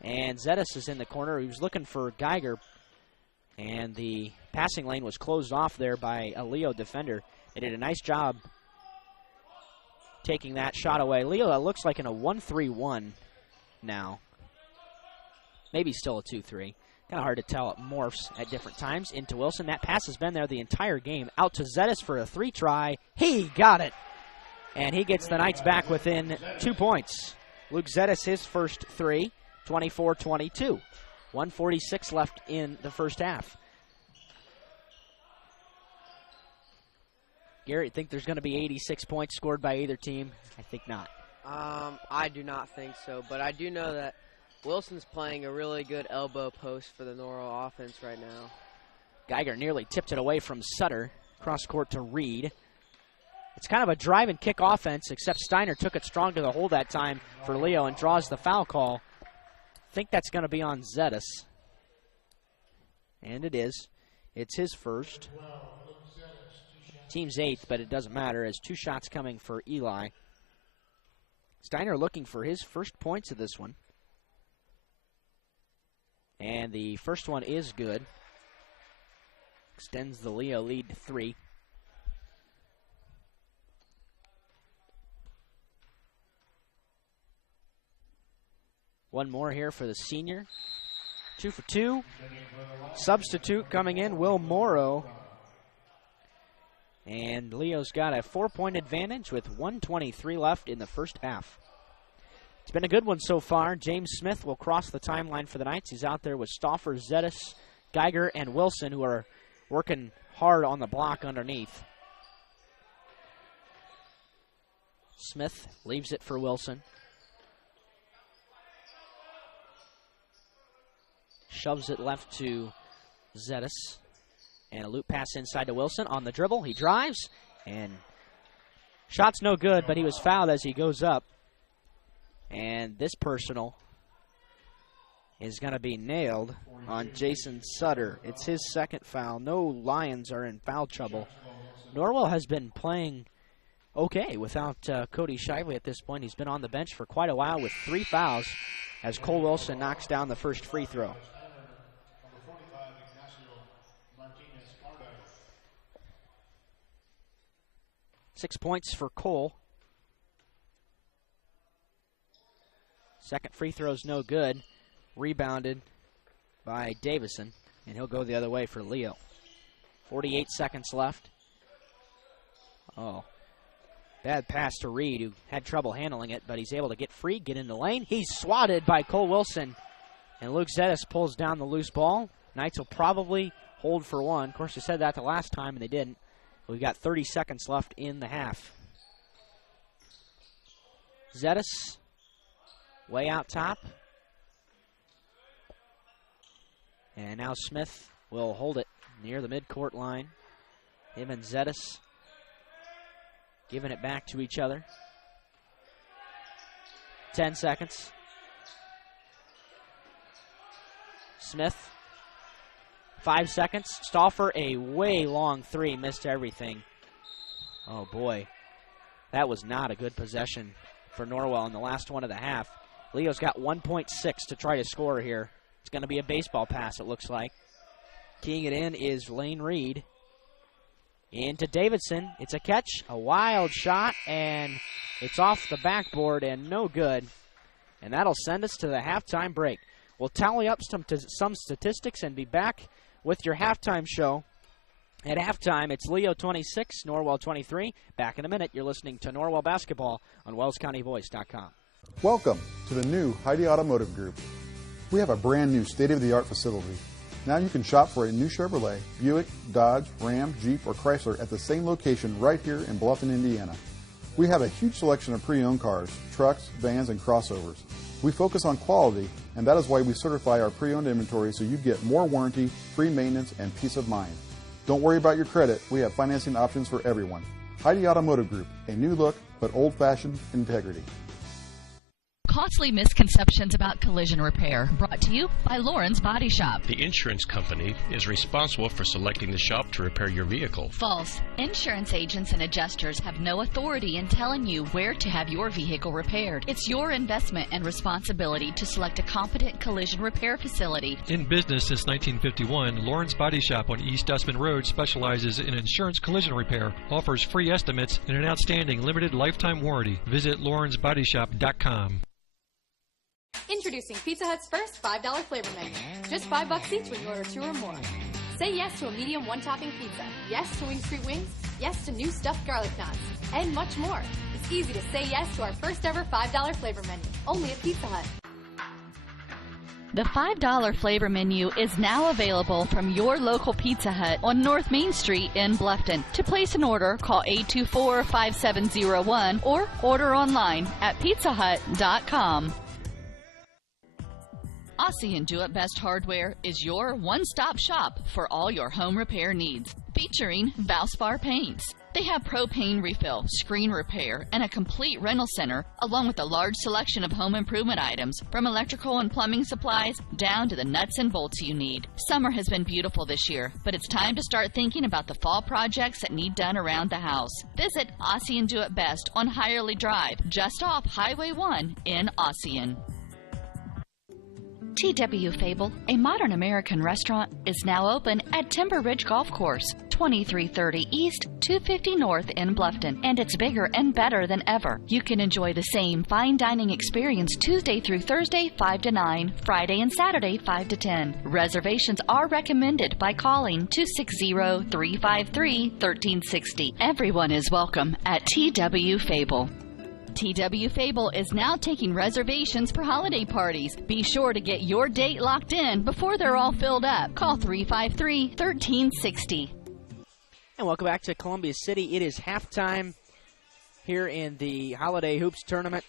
and Zetas is in the corner. He was looking for Geiger, and the passing lane was closed off there by a Leo defender. They did a nice job taking that shot away. Leo, that looks like in a 1-3-1 now. Maybe still a 2-3. Kind of hard to tell. It morphs at different times. Into Wilson. That pass has been there the entire game. Out to Zetas for a 3-try. He got it. And he gets the Knights back within 2 points. Luke Zetas, his first 3, 24-22. 1:46 left in the first half. Garrett, think there's going to be 86 points scored by either team? I think not. I do not think so, but I do know that Wilson's playing a really good elbow post for the Norwell offense right now. Geiger nearly tipped it away from Sutter. Cross court to Reed. It's kind of a drive and kick offense, except Steiner took it strong to the hole that time for Leo and draws the foul call. I think that's going to be on Zetas. And it is. It's his first. Team's 8th, but it doesn't matter as 2 shots coming for Eli. Steiner looking for his first points of this one. And the first one is good. Extends the Leo lead to 3. One more here for the senior. 2 for 2. Substitute coming in, Will Morrow. And Leo's got a 4-point advantage with 1:23 left in the first half. It's been a good one so far. James Smith will cross the timeline for the Knights. He's out there with Stauffer, Zetis, Geiger, and Wilson, who are working hard on the block underneath. Smith leaves it for Wilson. Shoves it left to Zetis. And a loop pass inside to Wilson on the dribble. He drives, and shot's no good, but he was fouled as he goes up. And this personal is going to be nailed on Jason Sutter. It's his second foul. No Lions are in foul trouble. Norwell has been playing okay without Cody Shively at this point. He's been on the bench for quite a while with 3 fouls as Cole Wilson knocks down the first free throw. 6 points for Cole. Second free throw's no good. Rebounded by Davison, and he'll go the other way for Leo. 48 seconds left. Oh, bad pass to Reed, who had trouble handling it, but he's able to get free, get in the lane. He's swatted by Cole Wilson, and Luke Zetis pulls down the loose ball. Knights will probably hold for one. Of course, they said that the last time, and they didn't. We've got 30 seconds left in the half. Zetis way out top. And now Smith will hold it near the midcourt line. Him and Zetis giving it back to each other. 10 seconds. Smith. 5 seconds. Stauffer, a way long three, missed everything. Oh boy, that was not a good possession for Norwell in the last one of the half. Leo's got 1.6 to try to score here. It's going to be a baseball pass, it looks like. Keying it in is Lane Reed. Into Davidson. It's a catch, a wild shot, and it's off the backboard and no good. And that'll send us to the halftime break. We'll tally up some statistics and be back with your halftime show. At halftime, it's Leo 26, Norwell 23. Back in a minute, you're listening to Norwell Basketball on WellsCountyVoice.com. Welcome to the new Heidi Automotive Group. We have a brand new state-of-the-art facility. Now you can shop for a new Chevrolet, Buick, Dodge, Ram, Jeep, or Chrysler at the same location right here in Bluffton, Indiana. We have a huge selection of pre-owned cars, trucks, vans, and crossovers. We focus on quality, and that is why we certify our pre-owned inventory so you get more warranty, free maintenance, and peace of mind. Don't worry about your credit. We have financing options for everyone. Heidi Automotive Group, a new look but old-fashioned integrity. Costly misconceptions about collision repair. Brought to you by Lauren's Body Shop. The insurance company is responsible for selecting the shop to repair your vehicle. False. Insurance agents and adjusters have no authority in telling you where to have your vehicle repaired. It's your investment and responsibility to select a competent collision repair facility. In business since 1951, Lauren's Body Shop on East Dustman Road specializes in insurance collision repair, offers free estimates, and an outstanding limited lifetime warranty. Visit lawrensbodyshop.com. Introducing Pizza Hut's first $5 flavor menu. Just $5 each when you order 2 or more. Say yes to a medium one-topping pizza. Yes to Wing Street Wings. Yes to new stuffed garlic knots. And much more. It's easy to say yes to our first ever $5 flavor menu. Only at Pizza Hut. The $5 flavor menu is now available from your local Pizza Hut on North Main Street in Bluffton. To place an order, call 824-5701 or order online at pizzahut.com. Aussie and Do It Best Hardware is your one-stop shop for all your home repair needs, featuring Valspar paints. They have propane refill, screen repair, and a complete rental center, along with a large selection of home improvement items, from electrical and plumbing supplies down to the nuts and bolts you need. Summer has been beautiful this year, but it's time to start thinking about the fall projects that need done around the house. Visit Aussie and Do It Best on Hirely Drive, just off Highway 1 in Ossian. T.W. Fable, a modern American restaurant, is now open at Timber Ridge Golf Course, 2330 East, 250 North in Bluffton, and it's bigger and better than ever. You can enjoy the same fine dining experience Tuesday through Thursday, 5 to 9, Friday and Saturday, 5 to 10. Reservations are recommended by calling 260-353-1360. Everyone is welcome at TW Fable. TW Fable is now taking reservations for holiday parties. Be sure to get your date locked in before they're all filled up. Call 353-1360. And welcome back to Columbia City. It is halftime here in the Holiday Hoops Tournament.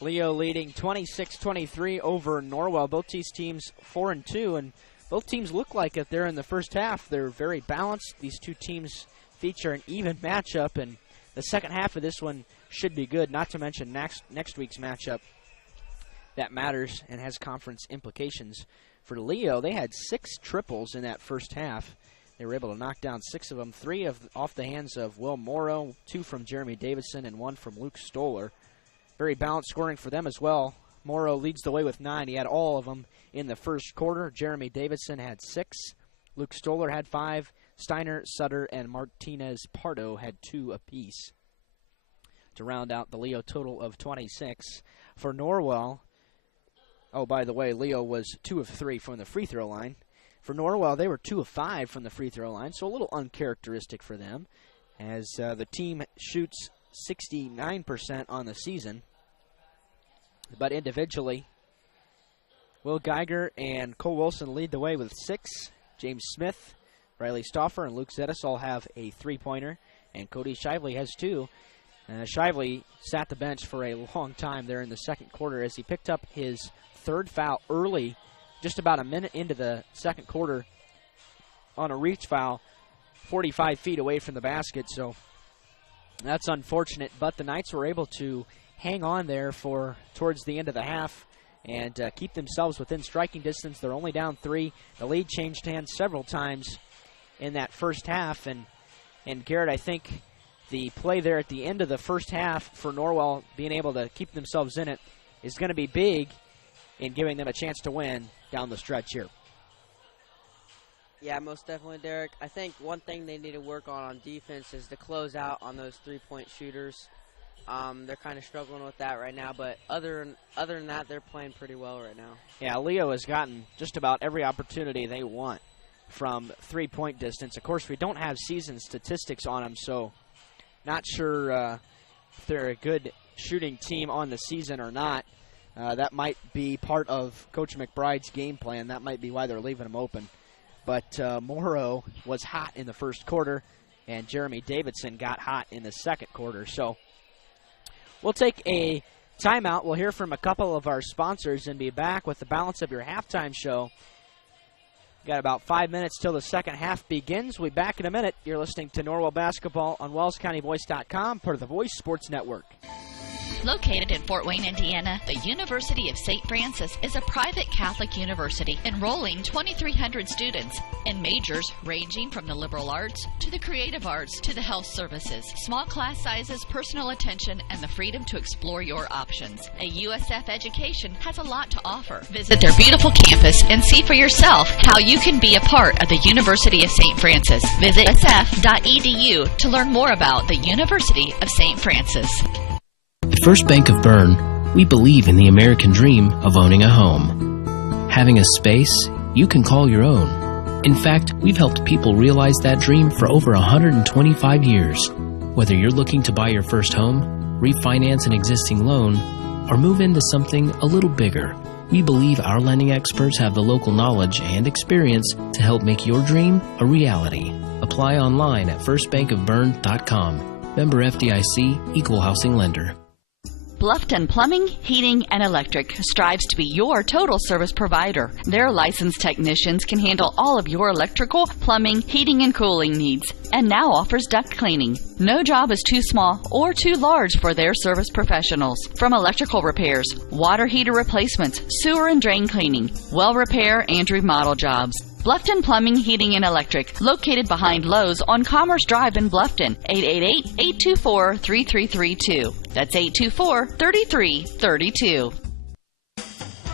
Leo leading 26-23 over Norwell. Both these teams 4-2, and both teams look like if they're in the first half. They're very balanced. These two teams feature an even matchup, and the second half of this one should be good, not to mention next week's matchup that matters and has conference implications. For Leo, they had 6 triples in that first half. They were able to knock down 6 of them, 3 off the hands of Will Morrow, 2 from Jeremy Davidson, and 1 from Luke Stoller. Very balanced scoring for them as well. Morrow leads the way with 9. He had all of them in the first quarter. Jeremy Davidson had 6. Luke Stoller had 5. Steiner, Sutter, and Martinez Pardo had 2 apiece to round out the Leo total of 26. For Norwell, oh, by the way, Leo was 2 of 3 from the free throw line. For Norwell, they were 2 of 5 from the free throw line, so a little uncharacteristic for them, as the team shoots 69% on the season. But individually, Will Geiger and Cole Wilson lead the way with 6. James Smith, Riley Stauffer, and Luke Zettis all have a three-pointer, and Cody Shively has 2. Shively sat the bench for a long time there in the second quarter as he picked up his 3rd foul early, just about a minute into the second quarter, on a reach foul 45 feet away from the basket. So that's unfortunate, but the Knights were able to hang on there for towards the end of the half and keep themselves within striking distance. They're only down 3. The lead changed hands several times in that first half, and Garrett, I think the play there at the end of the first half for Norwell being able to keep themselves in it is going to be big in giving them a chance to win down the stretch here. Yeah, most definitely, Derek. I think one thing they need to work on defense is to close out on those three-point shooters. They're kind of struggling with that right now, but other than that, they're playing pretty well right now. Yeah, Leo has gotten just about every opportunity they want from three-point distance. Of course, we don't have season statistics on them, so not sure if they're a good shooting team on the season or not. That might be part of Coach McBride's game plan. That might be why they're leaving them open. But Morrow was hot in the first quarter, and Jeremy Davidson got hot in the second quarter. So we'll take a timeout. We'll hear from a couple of our sponsors and be back with the balance of your halftime show. Got about 5 minutes till the second half begins. We'll be back in a minute. You're listening to Norwell Basketball on WellsCountyVoice.com, part of the Voice Sports Network. Located in Fort Wayne, Indiana, the University of St. Francis is a private Catholic university enrolling 2,300 students in majors ranging from the liberal arts to the creative arts to the health services. Small class sizes, personal attention, and the freedom to explore your options. A USF education has a lot to offer. Visit their beautiful campus and see for yourself how you can be a part of the University of St. Francis. Visit sf.edu to learn more about the University of St. Francis. At First Bank of Bern, we believe in the American dream of owning a home. Having a space you can call your own. In fact, we've helped people realize that dream for over 125 years. Whether you're looking to buy your first home, refinance an existing loan, or move into something a little bigger, we believe our lending experts have the local knowledge and experience to help make your dream a reality. Apply online at firstbankofbern.com. Member FDIC, Equal Housing Lender. Bluffton Plumbing, Heating, and Electric strives to be your total service provider. Their licensed technicians can handle all of your electrical, plumbing, heating, and cooling needs, and now offers duct cleaning. No job is too small or too large for their service professionals. From electrical repairs, water heater replacements, sewer and drain cleaning, well repair, and remodel jobs. Bluffton Plumbing, Heating, and Electric, located behind Lowe's on Commerce Drive in Bluffton, 888-824-3332. That's 824-3332.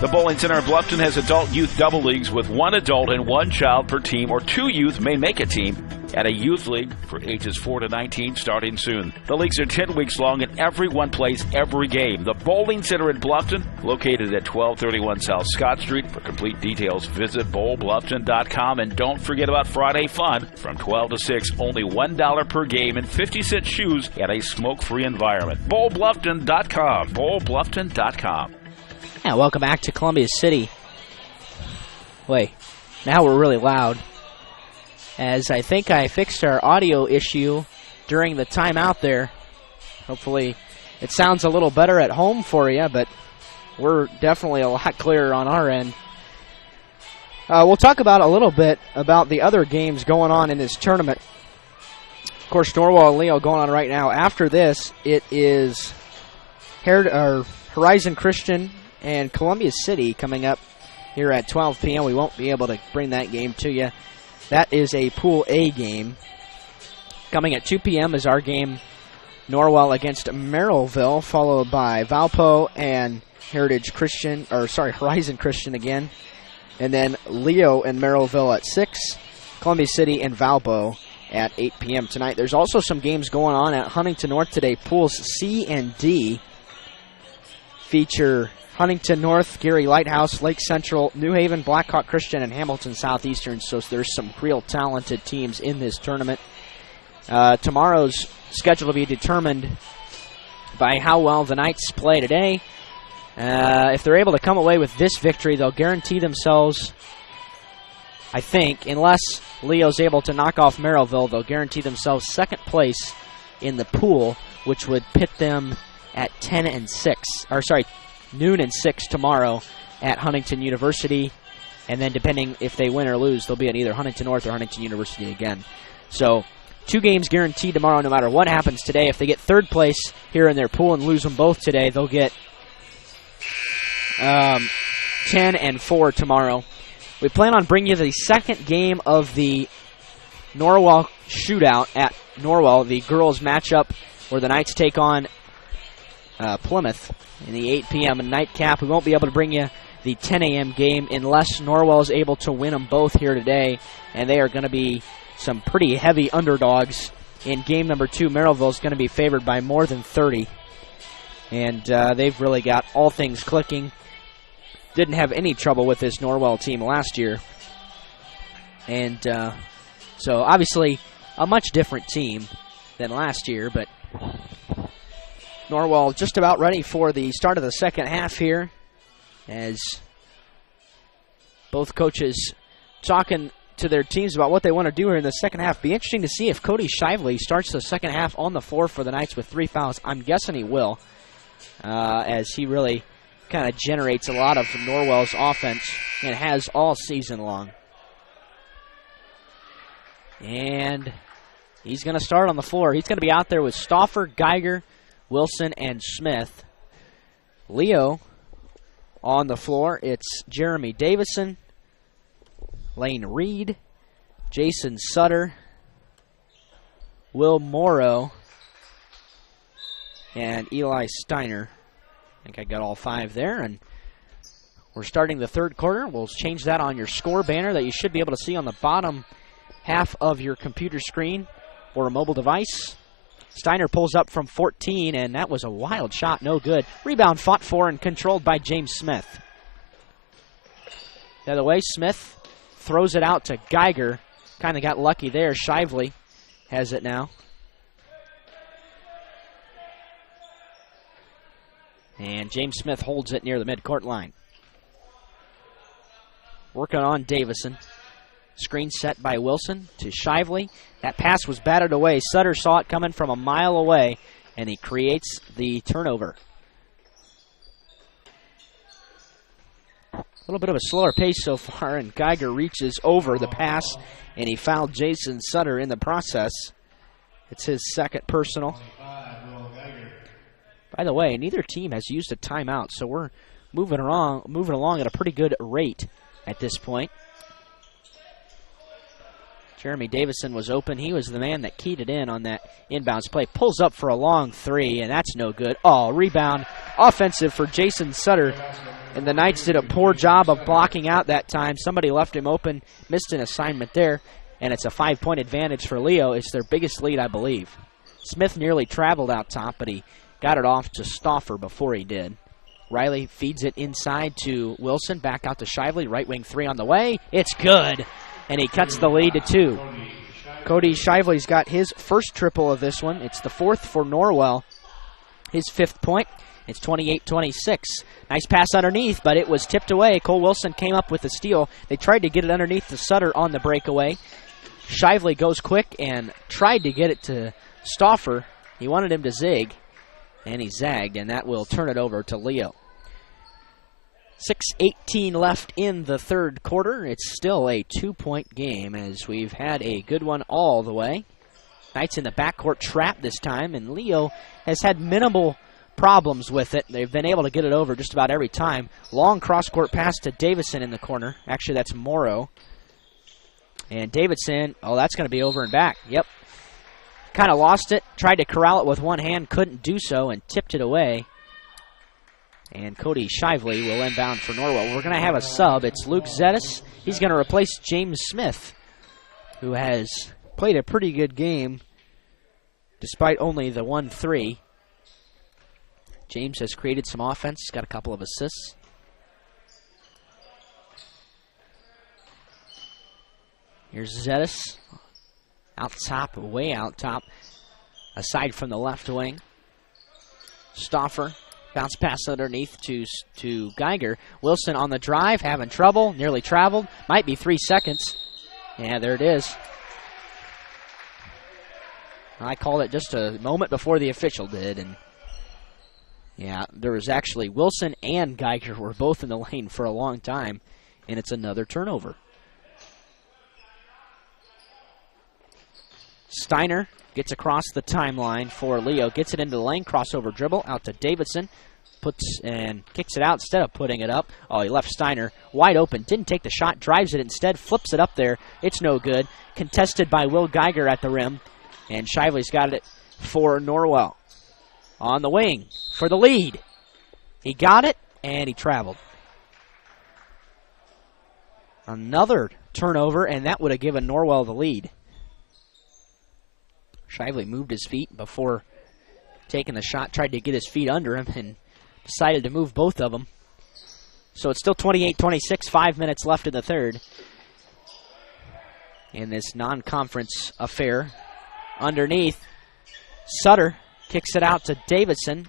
The Bowling Center of Bluffton has adult youth double leagues with 1 adult and 1 child per team, or 2 youth may make a team, and a youth league for ages 4 to 19 starting soon. The leagues are 10 weeks long and everyone plays every game. The Bowling Center in Bluffton, located at 1231 South Scott Street. For complete details, visit bowlbluffton.com, and don't forget about Friday Fun from 12 to 6. Only $1 per game and 50-cent shoes at a smoke-free environment. bowlbluffton.com. bowlbluffton.com. Yeah, welcome back to Columbia City. Wait, now we're really loud, as I think I fixed our audio issue during the timeout there. Hopefully it sounds a little better at home for you, but we're definitely a lot clearer on our end. We'll talk about a little bit about the other games going on in this tournament. Of course, Norwell and Leo going on right now. After this, it is Horizon Christian and Columbia City coming up here at 12 p.m. We won't be able to bring that game to you. That is a Pool A game. Coming at 2 p.m. is our game, Norwell against Merrillville, followed by Valpo and Horizon Christian again. And then Leo and Merrillville at 6, Columbia City and Valpo at 8 p.m. tonight. There's also some games going on at Huntington North today. Pools C and D feature Huntington North, Gary Lighthouse, Lake Central, New Haven, Blackhawk Christian, and Hamilton Southeastern. So there's some real talented teams in this tournament. Tomorrow's schedule will be determined by how well the Knights play today. If they're able to come away with this victory, they'll guarantee themselves, I think, unless Leo's able to knock off Merrillville, they'll guarantee themselves second place in the pool, which would pit them at noon and 6 tomorrow at Huntington University. And then depending if they win or lose, they'll be at either Huntington North or Huntington University again. So 2 games guaranteed tomorrow no matter what happens today. If they get third place here in their pool and lose them both today, they'll get 10 and 4 tomorrow. We plan on bringing you the second game of the Norwell shootout at Norwell, the girls matchup where the Knights take on Plymouth in the 8 p.m. nightcap. We won't be able to bring you the 10 a.m. game unless Norwell is able to win them both here today, and they are going to be some pretty heavy underdogs. In game number 2, Merrillville is going to be favored by more than 30, and they've really got all things clicking. Didn't have any trouble with this Norwell team last year, and so obviously a much different team than last year, but Norwell just about ready for the start of the second half here, as both coaches talking to their teams about what they want to do here in the second half. Be interesting to see if Cody Shively starts the second half on the floor for the Knights with 3 fouls. I'm guessing he will, as he really kind of generates a lot of Norwell's offense and has all season long. And he's going to start on the floor. He's going to be out there with Stauffer, Geiger, Wilson, and Smith. Leo on the floor. It's Jeremy Davison, Lane Reed, Jason Sutter, Will Morrow, and Eli Steiner. I think I got all 5 there, and we're starting the third quarter. We'll change that on your score banner that you should be able to see on the bottom half of your computer screen or a mobile device. Steiner pulls up from 14, and that was a wild shot, no good. Rebound fought for and controlled by James Smith. The other way, Smith throws it out to Geiger. Kind of got lucky there. Shively has it now. And James Smith holds it near the midcourt line. Working on Davison. Screen set by Wilson to Shively. That pass was batted away. Sutter saw it coming from a mile away, and he creates the turnover. A little bit of a slower pace so far, and Geiger reaches over the pass, and he fouled Jason Sutter in the process. It's his second personal. By the way, neither team has used a timeout, so we're moving along at a pretty good rate at this point. Jeremy Davison was open. He was the man that keyed it in on that inbounds play. Pulls up for a long 3, and that's no good. Oh, rebound offensive for Jason Sutter. And the Knights did a poor job of blocking out that time. Somebody left him open, missed an assignment there. and it's a 5-point advantage for Leo. It's their biggest lead, I believe. Smith nearly traveled out top, but he got it off to Stauffer before he did. Riley feeds it inside to Wilson, back out to Shively, right wing 3 on the way. It's good, and he cuts the lead to 2. Cody Shively's got his first triple of this one. It's the 4th for Norwell, his 5th point. It's 28-26. Nice pass underneath, but it was tipped away. Cole Wilson came up with the steal. They tried to get it underneath to Sutter on the breakaway. Shively goes quick and tried to get it to Stauffer. He wanted him to zig, and he zagged, and that will turn it over to Leo. 6:18 left in the third quarter. It's still a 2-point game as we've had a good one all the way. Knights in the backcourt trap this time, and Leo has had minimal problems with it. They've been able to get it over just about every time. Long cross-court pass to Davidson in the corner. Actually, that's Morrow. And Davidson, that's going to be over and back. Yep. Kind of lost it, tried to corral it with one hand, couldn't do so, and tipped it away. And Cody Shively will inbound for Norwell. We're going to have a sub. It's Luke Zettis. He's going to replace James Smith, who has played a pretty good game despite only the 1-3. James has created some offense. He's got a couple of assists. Here's Zettis. Out top, way out top, aside from the left wing. Stauffer, bounce pass underneath to Geiger. Wilson on the drive, having trouble, nearly traveled. Might be 3 seconds. Yeah, there it is. I called it just a moment before the official did, and yeah, there was actually Wilson and Geiger were both in the lane for a long time, and it's another turnover. Steiner gets across the timeline for Leo, gets it into the lane, crossover dribble, out to Davidson, puts and kicks it out instead of putting it up. Oh, he left Steiner wide open, didn't take the shot, drives it instead, flips it up there. It's no good. Contested by Will Geiger at the rim, and Shively's got it for Norwell. On the wing for the lead. He got it, and he traveled. Another turnover, and that would have given Norwell the lead. Shively moved his feet before taking the shot, tried to get his feet under him, and decided to move both of them. So it's still 28-26, 5 minutes left in the third in this non-conference affair. Underneath, Sutter kicks it out to Davidson.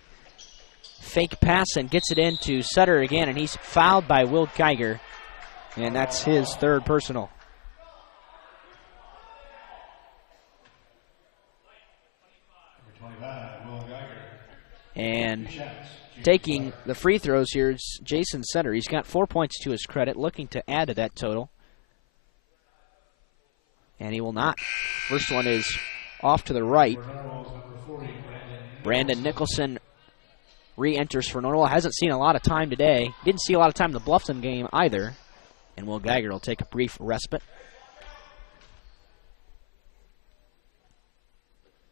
Fake pass and gets it into Sutter again, and he's fouled by Will Geiger, and that's his third personal. And taking the free throws here is Jason Sutter. He's got 4 points to his credit, looking to add to that total. And he will not. First one is off to the right. Brandon Nicholson re-enters for Norwell. Hasn't seen a lot of time today. Didn't see a lot of time in the Bluffton game either. And Will Geiger will take a brief respite.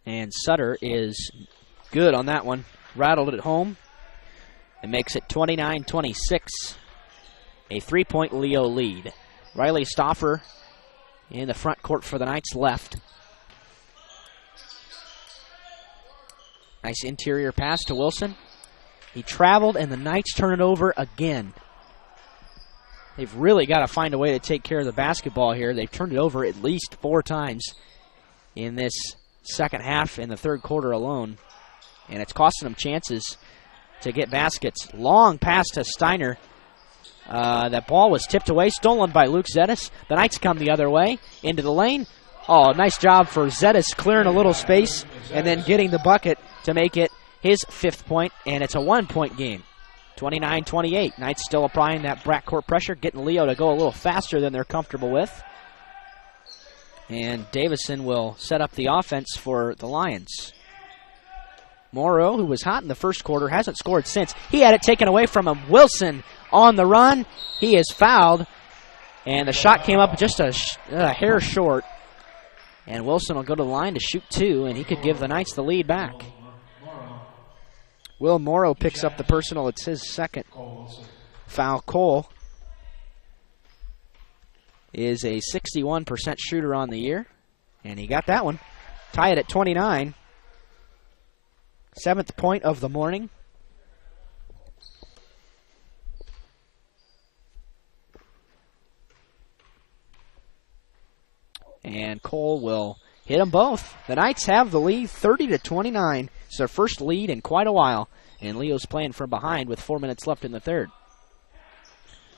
And Sutter is good on that one. Rattled it home. It makes it 29-26. A 3-point Leo lead. Riley Stauffer in the front court for the Knights left. Nice interior pass to Wilson. He traveled, and the Knights turn it over again. They've really got to find a way to take care of the basketball here. They've turned it over at least 4 times in this second half in the third quarter alone. And it's costing them chances to get baskets. Long pass to Steiner. That ball was tipped away, stolen by Luke Zettis. The Knights come the other way, into the lane. Oh, nice job for Zettis clearing a little space and then getting the bucket to make it his 5th point, and it's a 1-point game. 29-28. Knights still applying that backcourt pressure, getting Leo to go a little faster than they're comfortable with. And Davison will set up the offense for the Lions. Morrow, who was hot in the first quarter, hasn't scored since. He had it taken away from him. Wilson on the run. He is fouled, and the shot came up just a hair short. And Wilson will go to the line to shoot 2, and he could give the Knights the lead back. Will Morrow picks up the personal. It's his second foul. Cole is a 61% shooter on the year, and he got that one. Tie it at 29. 7th point of the morning. And Cole will hit them both. The Knights have the lead, 30-29. It's their first lead in quite a while. And Leo's playing from behind with 4 minutes left in the third.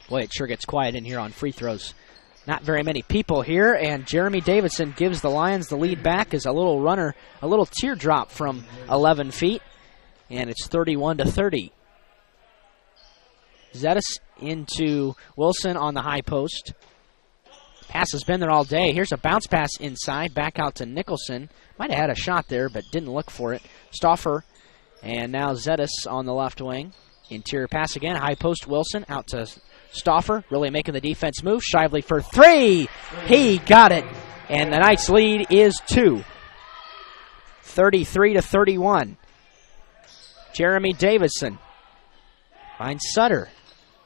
Boy, it sure gets quiet in here on free throws. Not very many people here, and Jeremy Davidson gives the Lions the lead back as a little runner, a little teardrop from 11 feet, and it's 31-30. Zettis into Wilson on the high post. Pass has been there all day. Here's a bounce pass inside, back out to Nicholson. Might have had a shot there, but didn't look for it. Stauffer, and now Zettis on the left wing. Interior pass again, high post Wilson, out to Stauffer, really making the defense move. Shively for three. He got it. And the Knights' lead is 2. 33-31. Jeremy Davidson finds Sutter.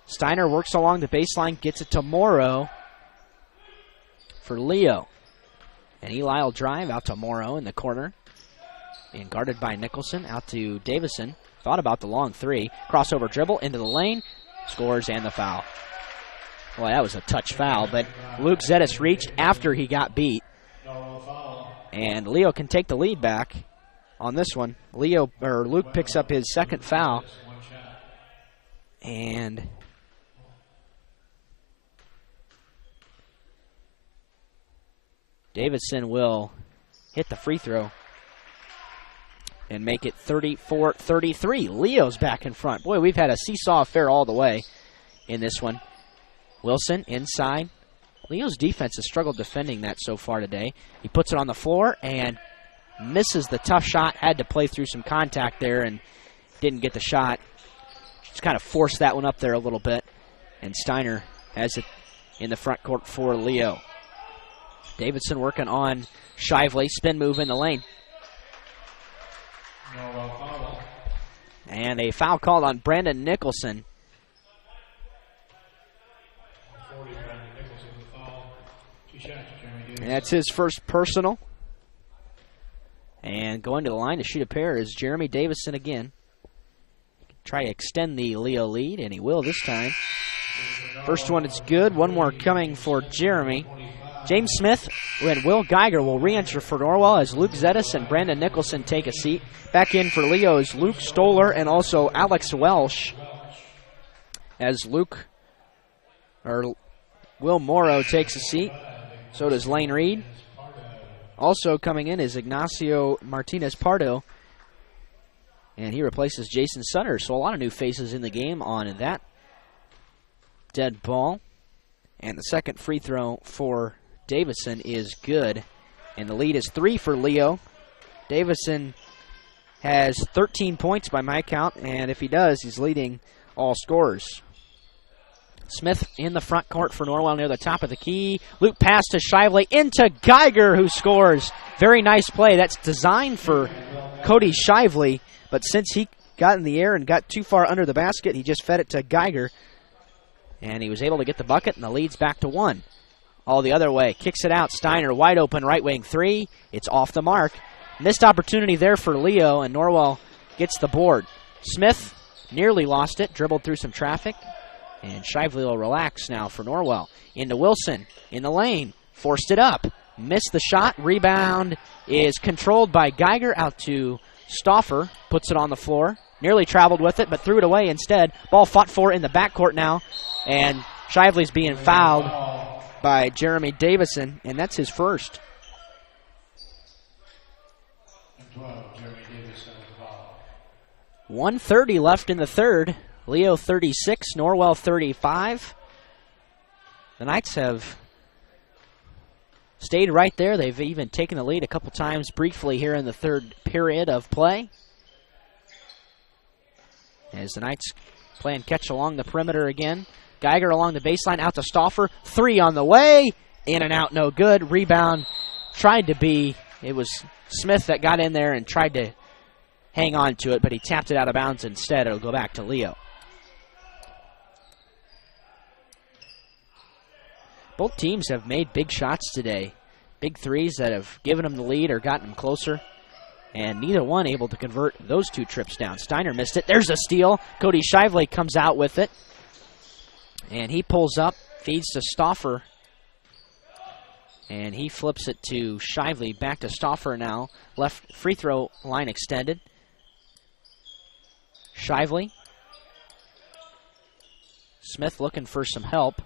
Steiner works along the baseline, gets it to Morrow for Leo. And Eli will drive out to Morrow in the corner. And guarded by Nicholson, out to Davison. Thought about the long three. Crossover dribble into the lane. Scores and the foul. Boy, that was a touch foul, but Luke Zettis reached after he got beat. And Leo can take the lead back on this one. Luke picks up his second foul. And Davidson will hit the free throw and make it 34-33. Leo's back in front. Boy, we've had a seesaw affair all the way in this one. Wilson inside. Leo's defense has struggled defending that so far today. He puts it on the floor and misses the tough shot. Had to play through some contact there and didn't get the shot. Just kind of forced that one up there a little bit. And Steiner has it in the front court for Leo. Davidson working on Shively. Spin move in the lane. And a foul called on Brandon Nicholson. And that's his first personal. And going to the line to shoot a pair is Jeremy Davison again. Try to extend the Leo lead, and he will this time. First one is good. One more coming for Jeremy. James Smith and Will Geiger will re-enter for Norwell as Luke Zettis and Brandon Nicholson take a seat. Back in for Leo is Luke Stoller and also Alex Welsh. As Will Morrow takes a seat. So does Lane Reed. Also coming in is Ignacio Martinez Pardo. And he replaces Jason Sutter. So a lot of new faces in the game on that dead ball. And the second free throw for Davison is good. And the lead is 3 for Leo. Davison has 13 points by my count. And if he does, he's leading all scorers. Smith in the front court for Norwell near the top of the key. Loop pass to Shively into Geiger, who scores. Very nice play. That's designed for Cody Shively, but since he got in the air and got too far under the basket, he just fed it to Geiger, and he was able to get the bucket, and the lead's back to 1. All the other way. Kicks it out. Steiner, wide open, right wing three. It's off the mark. Missed opportunity there for Leo, and Norwell gets the board. Smith nearly lost it, dribbled through some traffic. And Shively will relax now for Norwell. Into Wilson in the lane. Forced it up. Missed the shot. Rebound is controlled by Geiger out to Stauffer. Puts it on the floor. Nearly traveled with it, but threw it away instead. Ball fought for in the backcourt now. And Shively's being fouled by Jeremy Davison, and that's his first. 1:30 left in the third. Leo 36, Norwell 35. The Knights have stayed right there. They've even taken the lead a couple times briefly here in the third period of play. As the Knights playing catch along the perimeter again. Geiger along the baseline, out to Stauffer. 3 on the way. In and out, no good. Rebound tried to be, it was Smith that got in there and tried to hang on to it, but he tapped it out of bounds instead. It'll go back to Leo. Both teams have made big shots today. Big threes that have given them the lead or gotten them closer. And neither one able to convert those two trips down. Steiner missed it. There's a steal. Cody Shively comes out with it. And he pulls up, feeds to Stauffer. And he flips it to Shively. Back to Stauffer now. Left free throw line extended. Shively. Smith looking for some help.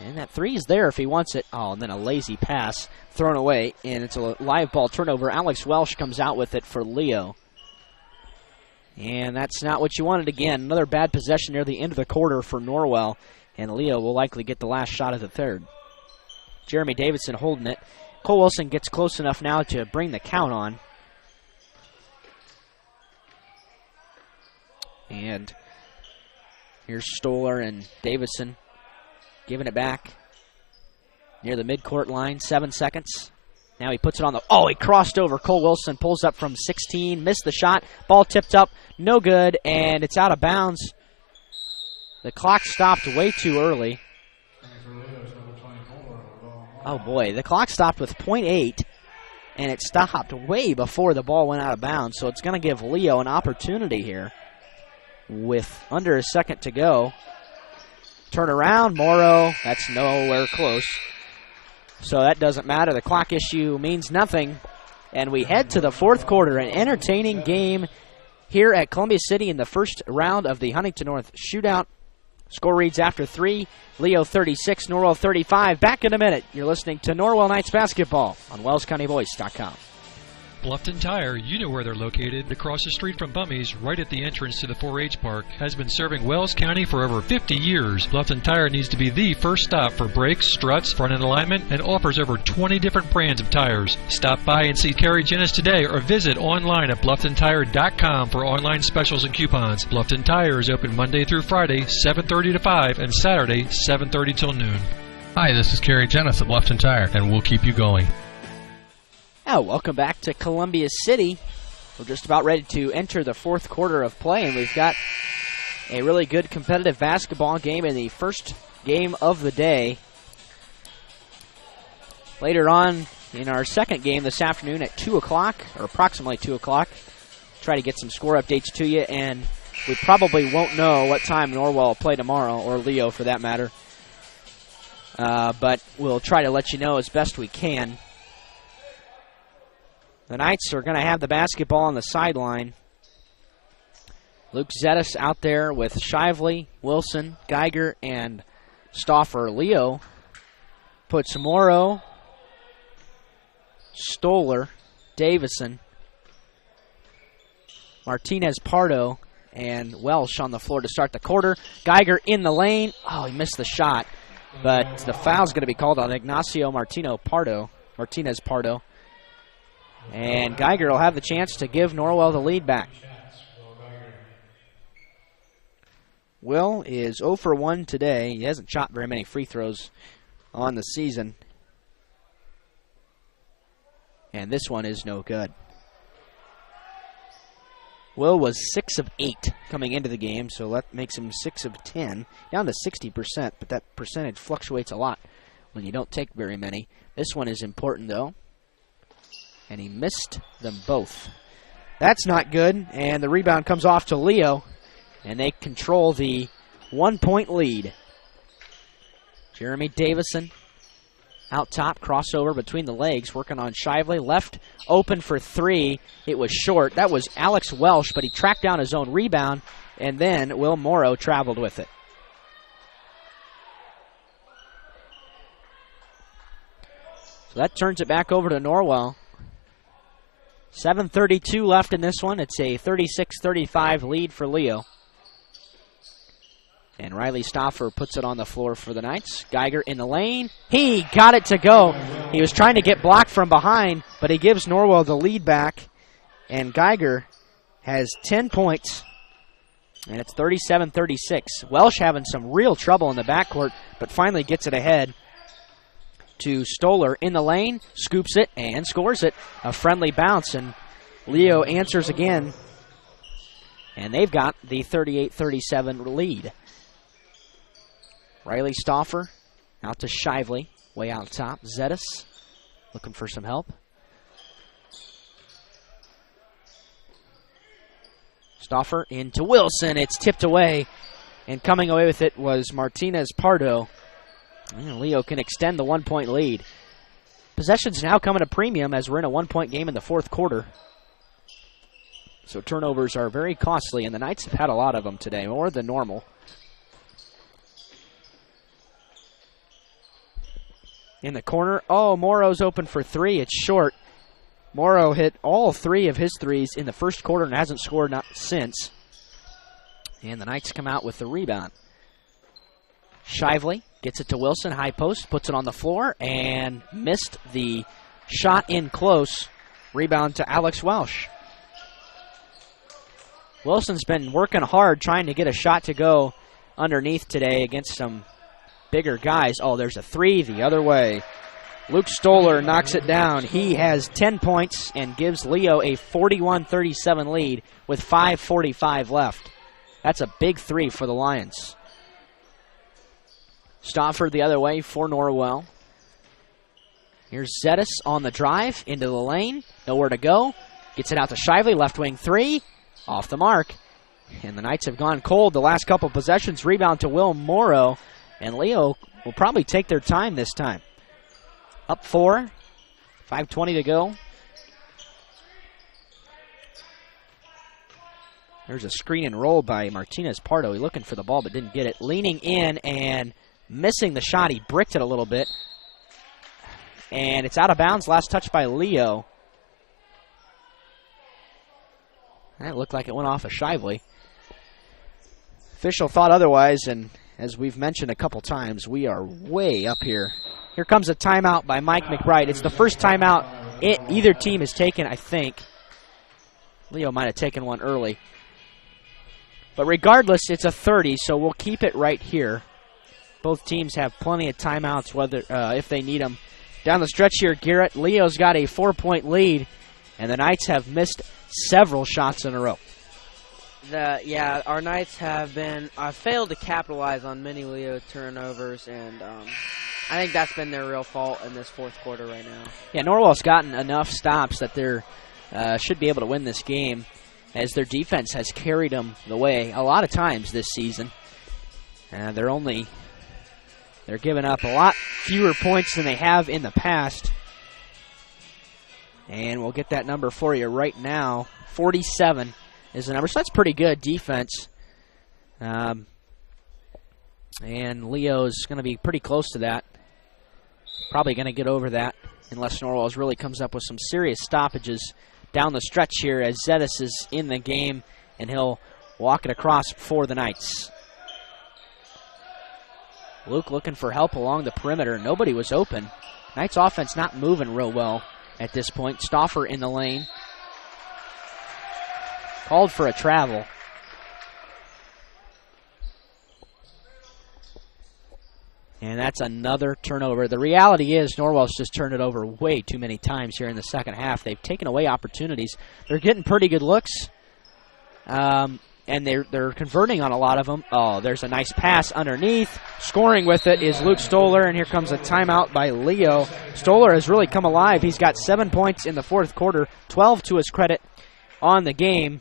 And that three is there if he wants it. Oh, and then a lazy pass thrown away. And it's a live ball turnover. Alex Welsh comes out with it for Leo. And that's not what you wanted again. Another bad possession near the end of the quarter for Norwell. And Leo will likely get the last shot of the third. Jeremy Davidson holding it. Cole Wilson gets close enough now to bring the count on. And here's Stoller and Davidson giving it back near the midcourt line. 7 seconds. Now he puts it on the... Oh, he crossed over. Cole Wilson pulls up from 16. Missed the shot. Ball tipped up. No good. And it's out of bounds. The clock stopped way too early. Oh, boy. The clock stopped with .8. And it stopped way before the ball went out of bounds. So it's going to give Leo an opportunity here with under a second to go. Turn around, Morrow. That's nowhere close. So that doesn't matter. The clock issue means nothing. And we head to the fourth quarter. An entertaining game here at Columbia City in the first round of the Huntington North Shootout. Score reads after 3. Leo 36, Norwell 35. Back in a minute. You're listening to Norwell Knights basketball on WellsCountyVoice.com. Bluffton Tire, you know where they're located, across the street from Bummy's, right at the entrance to the 4-H Park, has been serving Wells County for over 50 years. Bluffton Tire needs to be the first stop for brakes, struts, front end alignment, and offers over 20 different brands of tires. Stop by and see Kerry Jennis today or visit online at BlufftonTire.com for online specials and coupons. Bluffton Tire is open Monday through Friday, 7:30 to 5, and Saturday, 7:30 till noon. Hi, this is Kerry Jennis at Bluffton Tire, and we'll keep you going. Now, welcome back to Columbia City. We're just about ready to enter the fourth quarter of play, and we've got a really good competitive basketball game in the first game of the day. Later on in our second game this afternoon at 2 o'clock, or approximately 2 o'clock, try to get some score updates to you, and we probably won't know what time Norwell will play tomorrow, or Leo for that matter. But we'll try to let you know as best we can. The Knights are going to have the basketball on the sideline. Luke Zettis out there with Shively, Wilson, Geiger, and Stauffer. Leo puts Morrow, Stoller, Davison, Martinez Pardo, and Welsh on the floor to start the quarter. Geiger in the lane. Oh, he missed the shot. But the foul's going to be called on Ignacio Martinez Pardo. And Geiger will have the chance to give Norwell the lead back. Will is 0 for 1 today. He hasn't shot very many free throws on the season. And this one is no good. Will was 6 of 8 coming into the game, so that makes him 6 of 10, down to 60%, but that percentage fluctuates a lot when you don't take very many. This one is important, though. And he missed them both. That's not good, and the rebound comes off to Leo, and they control the 1-point lead. Jeremy Davison out top, crossover between the legs, working on Shively. Left open for 3. It was short. That was Alex Welsh, but he tracked down his own rebound, and then Will Morrow traveled with it. So that turns it back over to Norwell. 7:32 left in this one. It's a 36-35 lead for Leo. And Riley Stauffer puts it on the floor for the Knights. Geiger in the lane. He got it to go. He was trying to get blocked from behind, but he gives Norwell the lead back. And Geiger has 10 points. And it's 37-36. Welsh having some real trouble in the backcourt, but finally gets it ahead to Stoller in the lane, scoops it, and scores it. A friendly bounce, and Leo answers again. And they've got the 38-37 lead. Riley Stauffer Out to Shively, way out top. Zetis looking for some help. Stauffer into Wilson. It's tipped away, and coming away with it was Martinez Pardo. And Leo can extend the 1-point lead. Possessions now come at a premium as we're in a 1-point game in the fourth quarter. So turnovers are very costly, and the Knights have had a lot of them today, more than normal. In the corner, Morrow's open for three. It's short. Morrow hit all three of his threes in the first quarter and hasn't scored since. And the Knights come out with the rebound. Shively gets it to Wilson, high post, puts it on the floor, and missed the shot in close. Rebound to Alex Welsh. Wilson's been working hard trying to get a shot to go underneath today against some bigger guys. Oh, there's a three the other way. Luke Stoller knocks it down. He has 10 points and gives Leo a 41-37 lead with 5:45 left. That's a big three for the Lions. Stauffer the other way for Norwell. Here's Zetis on the drive into the lane. Nowhere to go. Gets it out to Shively, left wing three. Off the mark. And the Knights have gone cold the last couple possessions. Rebound to Will Morrow. And Leo will probably take their time this time. Up 4. 5:20 to go. There's a screen and roll by Martinez Pardo. He's looking for the ball but didn't get it. Leaning in and missing the shot. He bricked it a little bit. And it's out of bounds. Last touch by Leo. That looked like it went off of Shively. Official thought otherwise, and as we've mentioned a couple times, we are way up here. Here comes a timeout by Mike McBride. It's the first timeout either team has taken, I think. Leo might have taken one early. But regardless, it's a 30, so we'll keep it right here. Both teams have plenty of timeouts whether if they need them. Down the stretch here, Garrett, Leo's got a 4-point lead, and the Knights have missed several shots in a row. Our Knights have been failed to capitalize on many Leo turnovers, and I think that's been their real fault in this fourth quarter right now. Yeah, Norwell's gotten enough stops that they're should be able to win this game, as their defense has carried them the way a lot of times this season. They're giving up a lot fewer points than they have in the past. And we'll get that number for you right now. 47 is the number, so that's pretty good defense. And Leo's going to be pretty close to that. Probably going to get over that unless Norwell really comes up with some serious stoppages down the stretch here as Zetis is in the game, and he'll walk it across for the Knights. Luke looking for help along the perimeter. Nobody was open. Knights offense not moving real well at this point. Stauffer in the lane. Called for a travel. And that's another turnover. The reality is Norwell's just turned it over way too many times here in the second half. They've taken away opportunities. They're getting pretty good looks. And they're converting on a lot of them. Oh, there's a nice pass underneath. Scoring with it is Luke Stoller, and here comes a timeout by Leo. Stoller has really come alive. He's got 7 points in the fourth quarter, 12 to his credit on the game.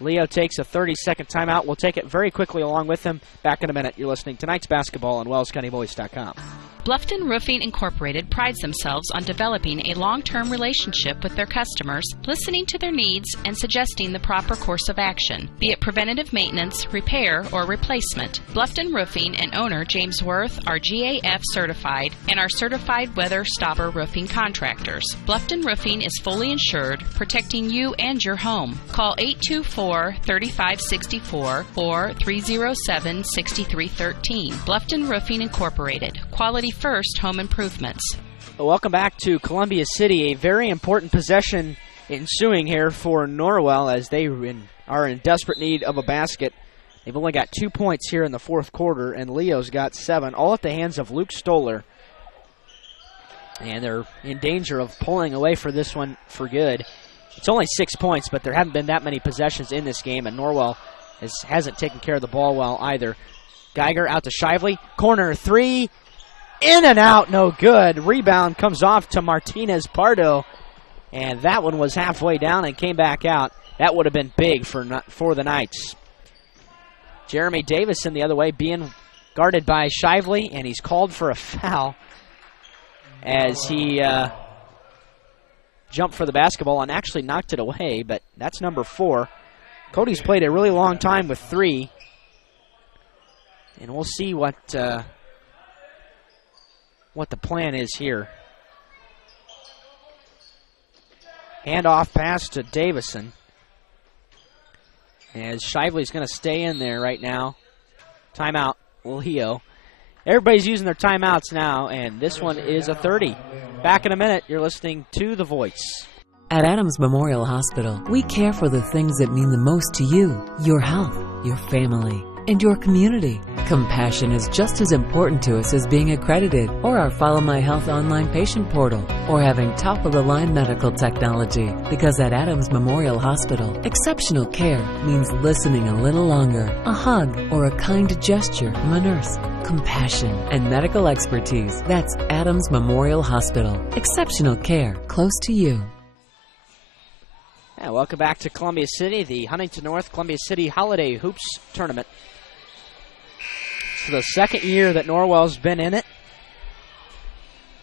Leo takes a 30-second timeout. We'll take it very quickly along with him. Back in a minute. You're listening to Tonight's Basketball on WellsCountyVoice.com. Bluffton Roofing Incorporated prides themselves on developing a long-term relationship with their customers, listening to their needs, and suggesting the proper course of action, be it preventative maintenance, repair, or replacement. Bluffton Roofing and owner James Worth are GAF certified and are certified weather stopper roofing contractors. Bluffton Roofing is fully insured, protecting you and your home. Call 824-3564 or 307-6313. Bluffton Roofing Incorporated. Quality first home improvements. Welcome back to Columbia City. A very important possession ensuing here for Norwell as they are in desperate need of a basket. They've only got 2 points here in the fourth quarter, and Leo's got 7, all at the hands of Luke Stoller. And they're in danger of pulling away for this one for good. It's only 6 points, but there haven't been that many possessions in this game, and Norwell hasn't taken care of the ball well either. Geiger out to Shively. Corner three. In and out, no good. Rebound comes off to Martinez Pardo, and that one was halfway down and came back out. That would have been big for the Knights. Jeremy Davison the other way being guarded by Shively, and he's called for a foul as he jumped for the basketball and actually knocked it away, but that's number 4. Cody's played a really long time with 3, and we'll see what the plan is here. Handoff pass to Davison, as Shively's going to stay in there right now. Timeout, Leo. Everybody's using their timeouts now, and this one is a 30. Back in a minute, you're listening to The Voice. At Adams Memorial Hospital, we care for the things that mean the most to you, your health, your family, and your community. Compassion is just as important to us as being accredited, or our Follow My Health online patient portal, or having top-of-the-line medical technology. Because at Adams Memorial Hospital, exceptional care means listening a little longer, a hug, or a kind gesture from a nurse. Compassion and medical expertise. That's Adams Memorial Hospital. Exceptional care close to you. Yeah, welcome back to Columbia City, the Huntington North Columbia City Holiday Hoops Tournament. It's the second year that Norwell's been in it.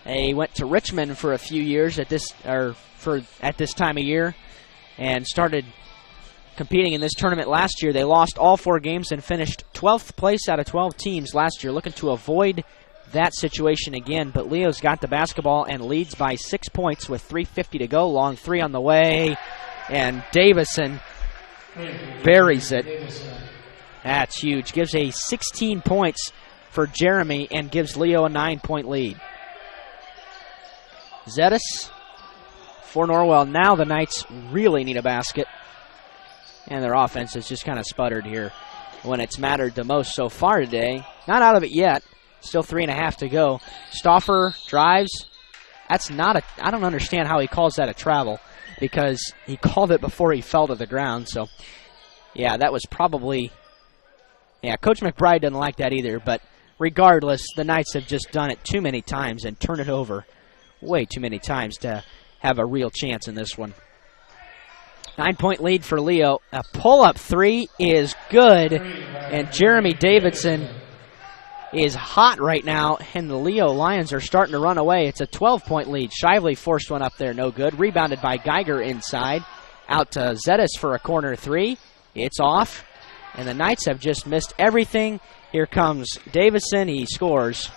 They went to Richmond for a few years at this time of year and started competing in this tournament last year. They lost all 4 games and finished 12th place out of 12 teams last year, looking to avoid that situation again. But Leo's got the basketball and leads by 6 points with 3:50 to go. Long 3 on the way, and Davison buries it. That's huge. Gives a 16 points for Jeremy and gives Leo a 9-point lead. Zetas for Norwell. Now the Knights really need a basket. And their offense has just kind of sputtered here when it's mattered the most so far today. Not out of it yet. Still 3.5 to go. Stauffer drives. That's not a... I don't understand how he calls that a travel, because he called it before he fell to the ground. So, yeah, that was probably... Yeah, Coach McBride doesn't like that either, but regardless, the Knights have just done it too many times and turned it over way too many times to have a real chance in this one. 9-point lead for Leo. A pull-up 3 is good, and Jeremy Davidson is hot right now, and the Leo Lions are starting to run away. It's a 12-point lead. Shively forced one up there, no good. Rebounded by Geiger inside. Out to Zetas for a corner 3. It's off. And the Knights have just missed everything. Here comes Davison. He scores.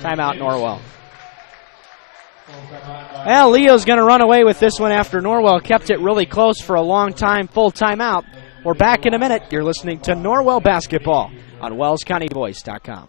Timeout, Norwell. Well, Leo's going to run away with this one after Norwell kept it really close for a long time. Full timeout. We're back in a minute. You're listening to Norwell Basketball on WellsCountyVoice.com.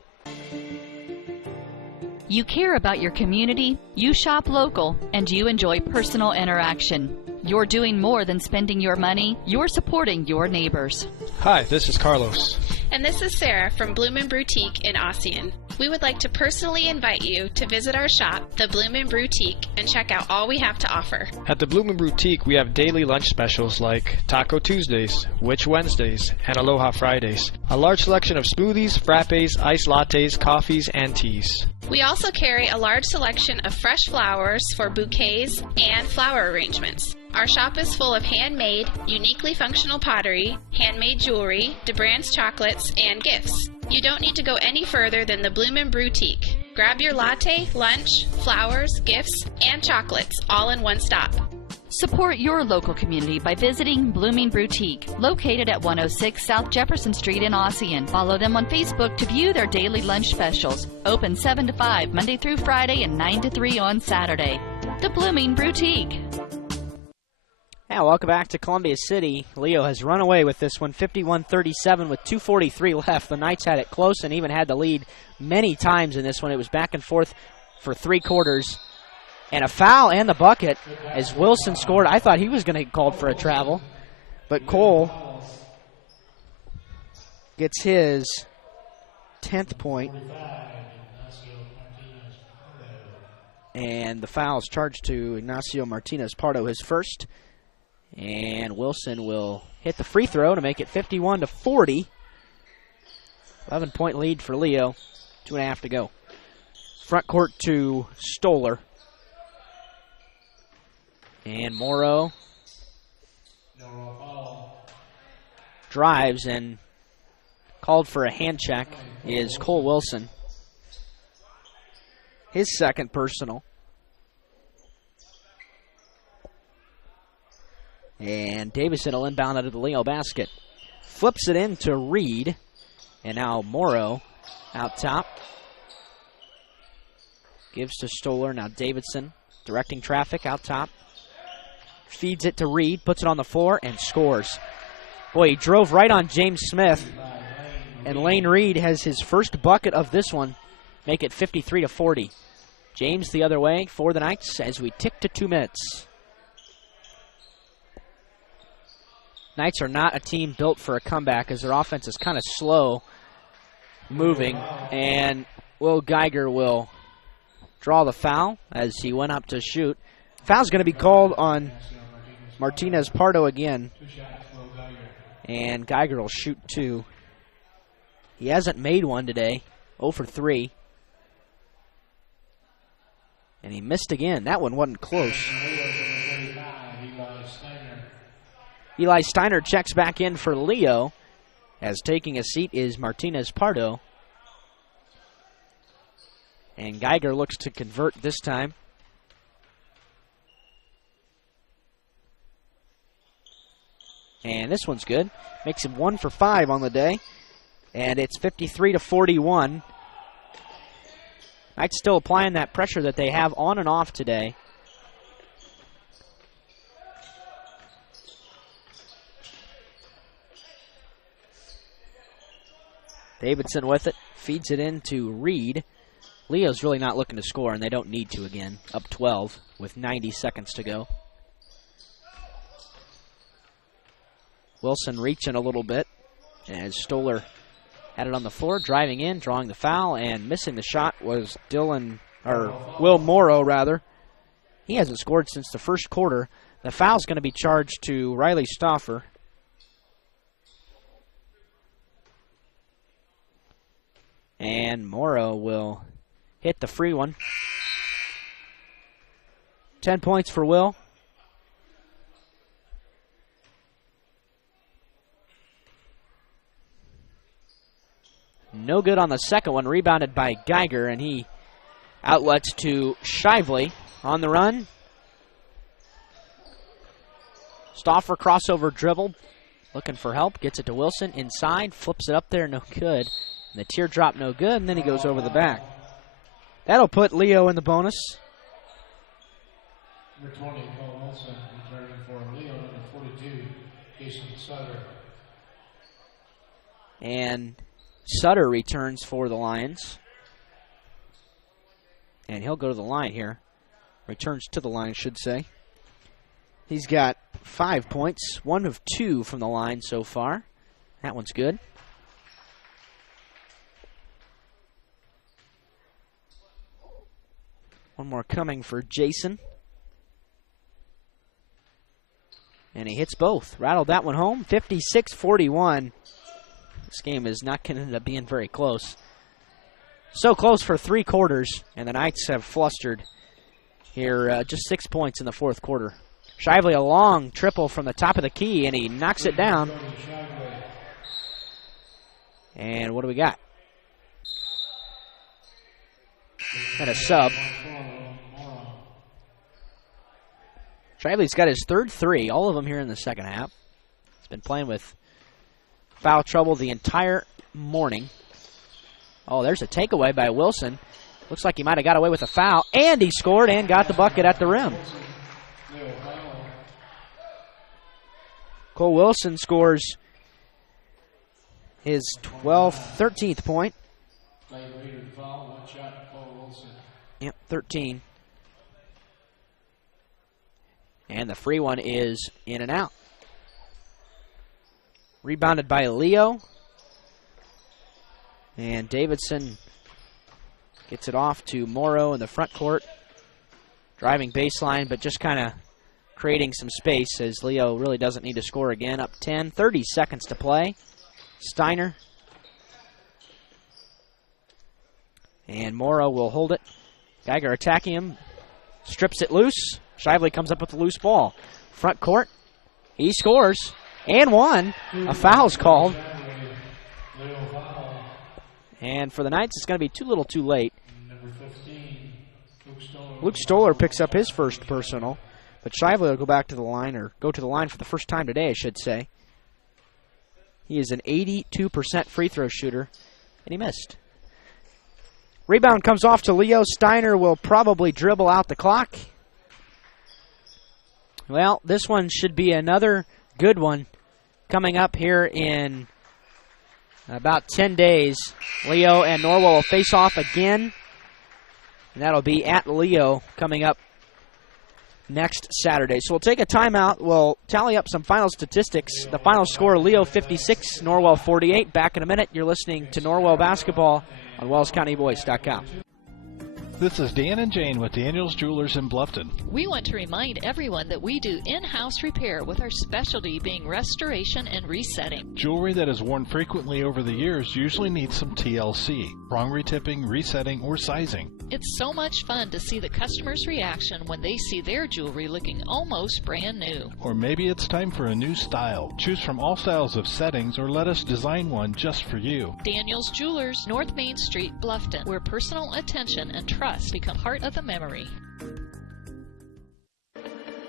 You care about your community, you shop local, and you enjoy personal interaction. You're doing more than spending your money. You're supporting your neighbors. Hi, this is Carlos. And this is Sarah from Bloomin' Boutique in Ossian. We would like to personally invite you to visit our shop, the Bloomin' Boutique, and check out all we have to offer. At the Bloomin' Boutique, we have daily lunch specials like Taco Tuesdays, Witch Wednesdays, and Aloha Fridays. A large selection of smoothies, frappes, iced lattes, coffees, and teas. We also carry a large selection of fresh flowers for bouquets and flower arrangements. Our shop is full of handmade, uniquely functional pottery, handmade jewelry, DeBrand's chocolates, and gifts. You don't need to go any further than the Bloomin' Boutique. Grab your latte, lunch, flowers, gifts, and chocolates all in one stop. Support your local community by visiting Blooming Boutique, located at 106 South Jefferson Street in Ossian. Follow them on Facebook to view their daily lunch specials. Open 7 to 5 Monday through Friday and 9 to 3 on Saturday. The Blooming Boutique. Yeah, welcome back to Columbia City. Leo has run away with this one, 51-37 with 2:43 left. The Knights had it close and even had the lead many times in this one. It was back and forth for 3 quarters. And a foul and the bucket as Wilson scored. I thought he was going to get called for a travel. But Cole gets his 10th point. And the foul is charged to Ignacio Martinez Pardo, his first. And Wilson will hit the free throw to make it 51-40. 11-point lead for Leo. 2.5 to go. Front court to Stoller. And Morrow drives and called for a hand check is Cole Wilson. His second personal. And Davison will inbound out of the Leo basket. Flips it into Reed. And now Morrow out top. Gives to Stoller. Now Davidson directing traffic out top. Feeds it to Reed. Puts it on the floor and scores. Boy, he drove right on James Smith. And Lane Reed has his first bucket of this one. Make it 53-40. James the other way for the Knights as we tick to 2 minutes. Knights are not a team built for a comeback as their offense is kind of slow moving. And Will Geiger will draw the foul as he went up to shoot. Foul's going to be called on Martinez Pardo again. And Geiger will shoot 2. He hasn't made one today. 0 for 3. And he missed again. That one wasn't close. Eli Steiner checks back in for Leo, as taking a seat is Martinez Pardo. And Geiger looks to convert this time. And this one's good. Makes him 1 for 5 on the day. And it's 53-41. Knights still applying that pressure that they have on and off today. Davidson with it, feeds it into Reed. Leo's really not looking to score, and they don't need to again. Up 12 with 90 seconds to go. Wilson reaching a little bit as Stoller had it on the floor, driving in, drawing the foul, and missing the shot was Will Morrow, rather. He hasn't scored since the first quarter. The foul's going to be charged to Riley Stauffer. And Morrow will hit the free one. 10 points for Will. No good on the second one. Rebounded by Geiger, and he outlets to Shively on the run. Stauffer crossover dribble. Looking for help. Gets it to Wilson. Inside. Flips it up there. No good. And the teardrop no good. And then he goes over the back. That'll put Leo in the bonus. Number 20, Cole Wilson, returning for Leo. Number 42, Jason Sutter. And Sutter returns for the Lions. And he'll go to the line here. Returns to the line, should say. He's got 5 points, 1 of 2 from the line so far. That one's good. One more coming for Jason. And he hits both. Rattled that one home, 56-41. This game is not going to end up being very close. So close for 3 quarters, and the Knights have flustered here. Just 6 points in the fourth quarter. Shively, a long triple from the top of the key, and he knocks it down. And what do we got? And a sub. Shively's got his third 3, all of them here in the second half. He's been playing with foul trouble the entire morning. Oh, there's a takeaway by Wilson. Looks like he might have got away with a foul. And he scored and got the bucket at the rim. Cole Wilson scores his 13th point. Yep, 13. And the free one is in and out. Rebounded by Leo. And Davidson gets it off to Morrow in the front court. Driving baseline, but just kind of creating some space as Leo really doesn't need to score again. Up 10, 30 seconds to play. Steiner. And Morrow will hold it. Geiger attacking him. Strips it loose. Shively comes up with the loose ball. Front court. He scores. And one. A foul's called. And for the Knights, it's going to be too little too late. Luke Stoller picks up his first personal. But Shively will go back to the line, or go to the line for the first time today, I should say. He is an 82% free throw shooter, and he missed. Rebound comes off to Leo. Steiner will probably dribble out the clock. Well, this one should be another good one coming up here in about 10 days. Leo and Norwell will face off again, and that'll be at Leo coming up next Saturday. So we'll take a timeout. We'll tally up some final statistics. The final score, Leo 56, Norwell 48. Back in a minute. You're listening to Norwell Basketball on WellsCountyVoice.com. This is Dan and Jane with Daniels Jewelers in Bluffton. We want to remind everyone that we do in-house repair, with our specialty being restoration and resetting. Jewelry that is worn frequently over the years usually needs some TLC, wrong retipping, resetting, or sizing. It's so much fun to see the customer's reaction when they see their jewelry looking almost brand new. Or maybe it's time for a new style. Choose from all styles of settings or let us design one just for you. Daniels Jewelers, North Main Street, Bluffton, where personal attention and trust become part of the memory.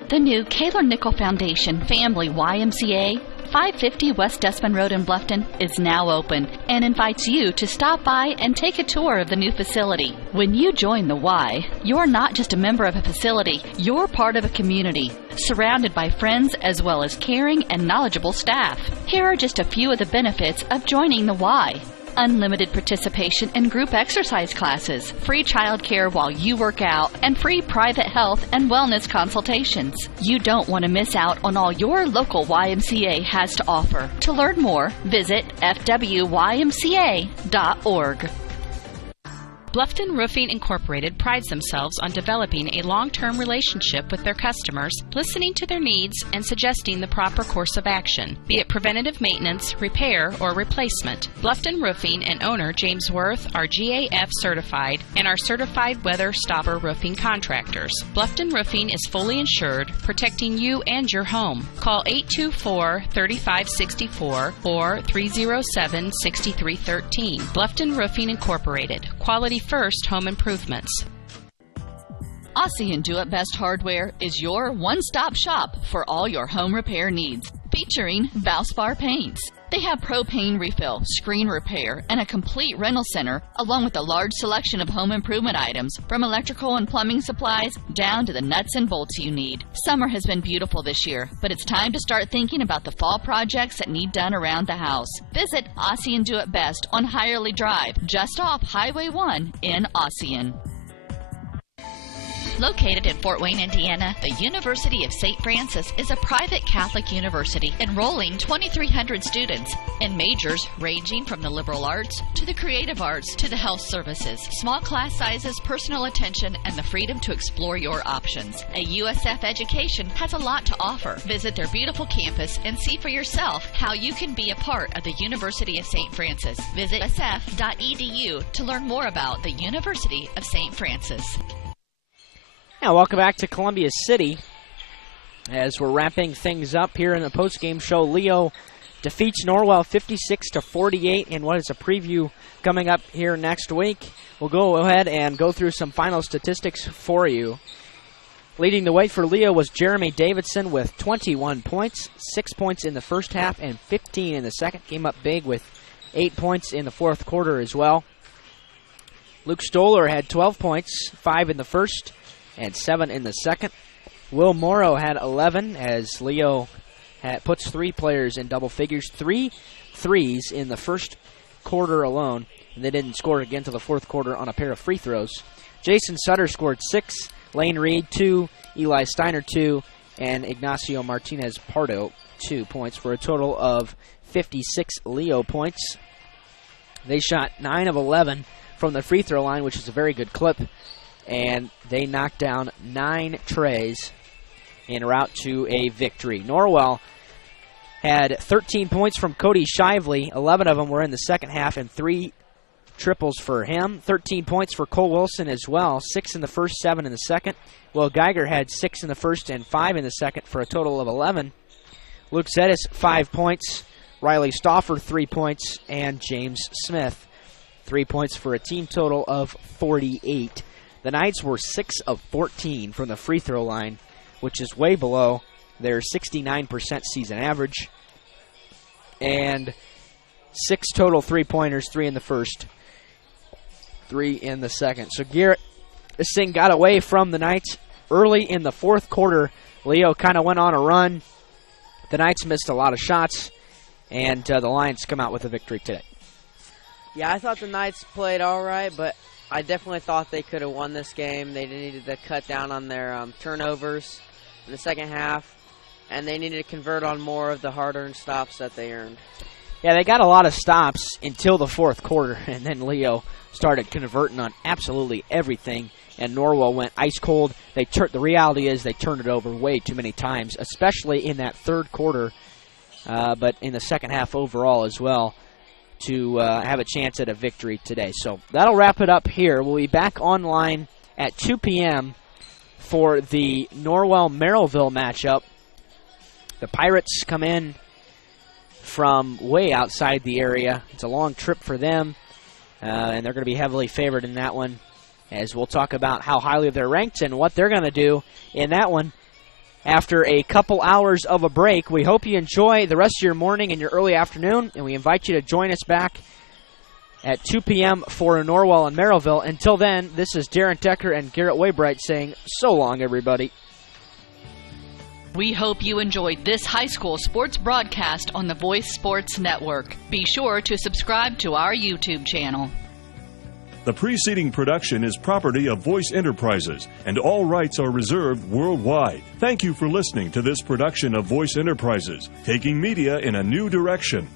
The new Kaler Nickel Foundation Family YMCA, 550 West Dustman Road in Bluffton, is now open and invites you to stop by and take a tour of the new facility. When you join the Y, you're not just a member of a facility, you're part of a community, surrounded by friends as well as caring and knowledgeable staff. Here are just a few of the benefits of joining the Y. Unlimited participation in group exercise classes, free childcare while you work out, and free private health and wellness consultations. You don't want to miss out on all your local YMCA has to offer. To learn more, visit fwymca.org. Bluffton Roofing Incorporated prides themselves on developing a long-term relationship with their customers, listening to their needs and suggesting the proper course of action, be it preventative maintenance, repair, or replacement. Bluffton Roofing and owner James Worth are GAF certified and are certified weather stopper roofing contractors. Bluffton Roofing is fully insured, protecting you and your home. Call 824-3564 or 307-6313. Bluffton Roofing Incorporated. Quality first home improvements. Aussie and Do It Best Hardware is your one-stop shop for all your home repair needs, featuring Valspar paints. They have propane refill, screen repair, and a complete rental center, along with a large selection of home improvement items, from electrical and plumbing supplies down to the nuts and bolts you need. Summer has been beautiful this year, but it's time to start thinking about the fall projects that need done around the house. Visit Aussie and Do It Best on Hirely Drive, just off Highway 1 in Ossian. Located in Fort Wayne, Indiana, the University of St. Francis is a private Catholic university enrolling 2,300 students in majors ranging from the liberal arts to the creative arts to the health services. Small class sizes, personal attention, and the freedom to explore your options. A USF education has a lot to offer. Visit their beautiful campus and see for yourself how you can be a part of the University of St. Francis. Visit sf.edu to learn more about the University of St. Francis. Now, welcome back to Columbia City. As we're wrapping things up here in the postgame show, Leo defeats Norwell 56-48 in what is a preview coming up here next week. We'll go ahead and go through some final statistics for you. Leading the way for Leo was Jeremy Davidson with 21 points, 6 points in the first half and 15 in the second. Came up big with 8 points in the fourth quarter as well. Luke Stoller had 12 points, 5 in the first and 7 in the second. Will Morrow had 11 as Leo puts 3 players in double figures. 3 threes in the first quarter alone, and they didn't score again until the fourth quarter on a pair of free throws. Jason Sutter scored 6, Lane Reed 2, Eli Steiner 2, and Ignacio Martinez Pardo 2 points for a total of 56 Leo points. They shot 9 of 11 from the free throw line, which is a very good clip. And they knocked down 9 trays en route to a victory. Norwell had 13 points from Cody Shively. 11 of them were in the second half, and 3 triples for him. 13 points for Cole Wilson as well. 6 in the first, 7 in the second. Will Geiger had 6 in the first and 5 in the second for a total of 11. Luke Zetis, 5 points. Riley Stauffer, 3 points. And James Smith, 3 points for a team total of 48. The Knights were 6 of 14 from the free throw line, which is way below their 69% season average. And 6 total three-pointers, 3 in the first, 3 in the second. So Garrett, this thing got away from the Knights early in the fourth quarter. Leo kind of went on a run. The Knights missed a lot of shots, and the Lions come out with a victory today. Yeah, I thought the Knights played all right, but I definitely thought they could have won this game. They needed to cut down on their turnovers in the second half, and they needed to convert on more of the hard-earned stops that they earned. Yeah, they got a lot of stops until the fourth quarter, and then Leo started converting on absolutely everything, and Norwell went ice cold. The reality is they turned it over way too many times, especially in that third quarter, but in the second half overall as well, to have a chance at a victory today. So that'll wrap it up here. We'll be back online at 2 p.m. for the Norwell-Merrillville matchup. The Pirates come in from way outside the area. It's a long trip for them, and they're going to be heavily favored in that one, as we'll talk about how highly they're ranked and what they're going to do in that one after a couple hours of a break. We hope you enjoy the rest of your morning and your early afternoon, and we invite you to join us back at 2 p.m. for Norwell and Merrillville. Until then, this is Darren Decker and Garrett Waybright saying so long, everybody. We hope you enjoyed this high school sports broadcast on the Voice Sports Network. Be sure to subscribe to our YouTube channel. The preceding production is property of Voice Enterprises, and all rights are reserved worldwide. Thank you for listening to this production of Voice Enterprises, taking media in a new direction.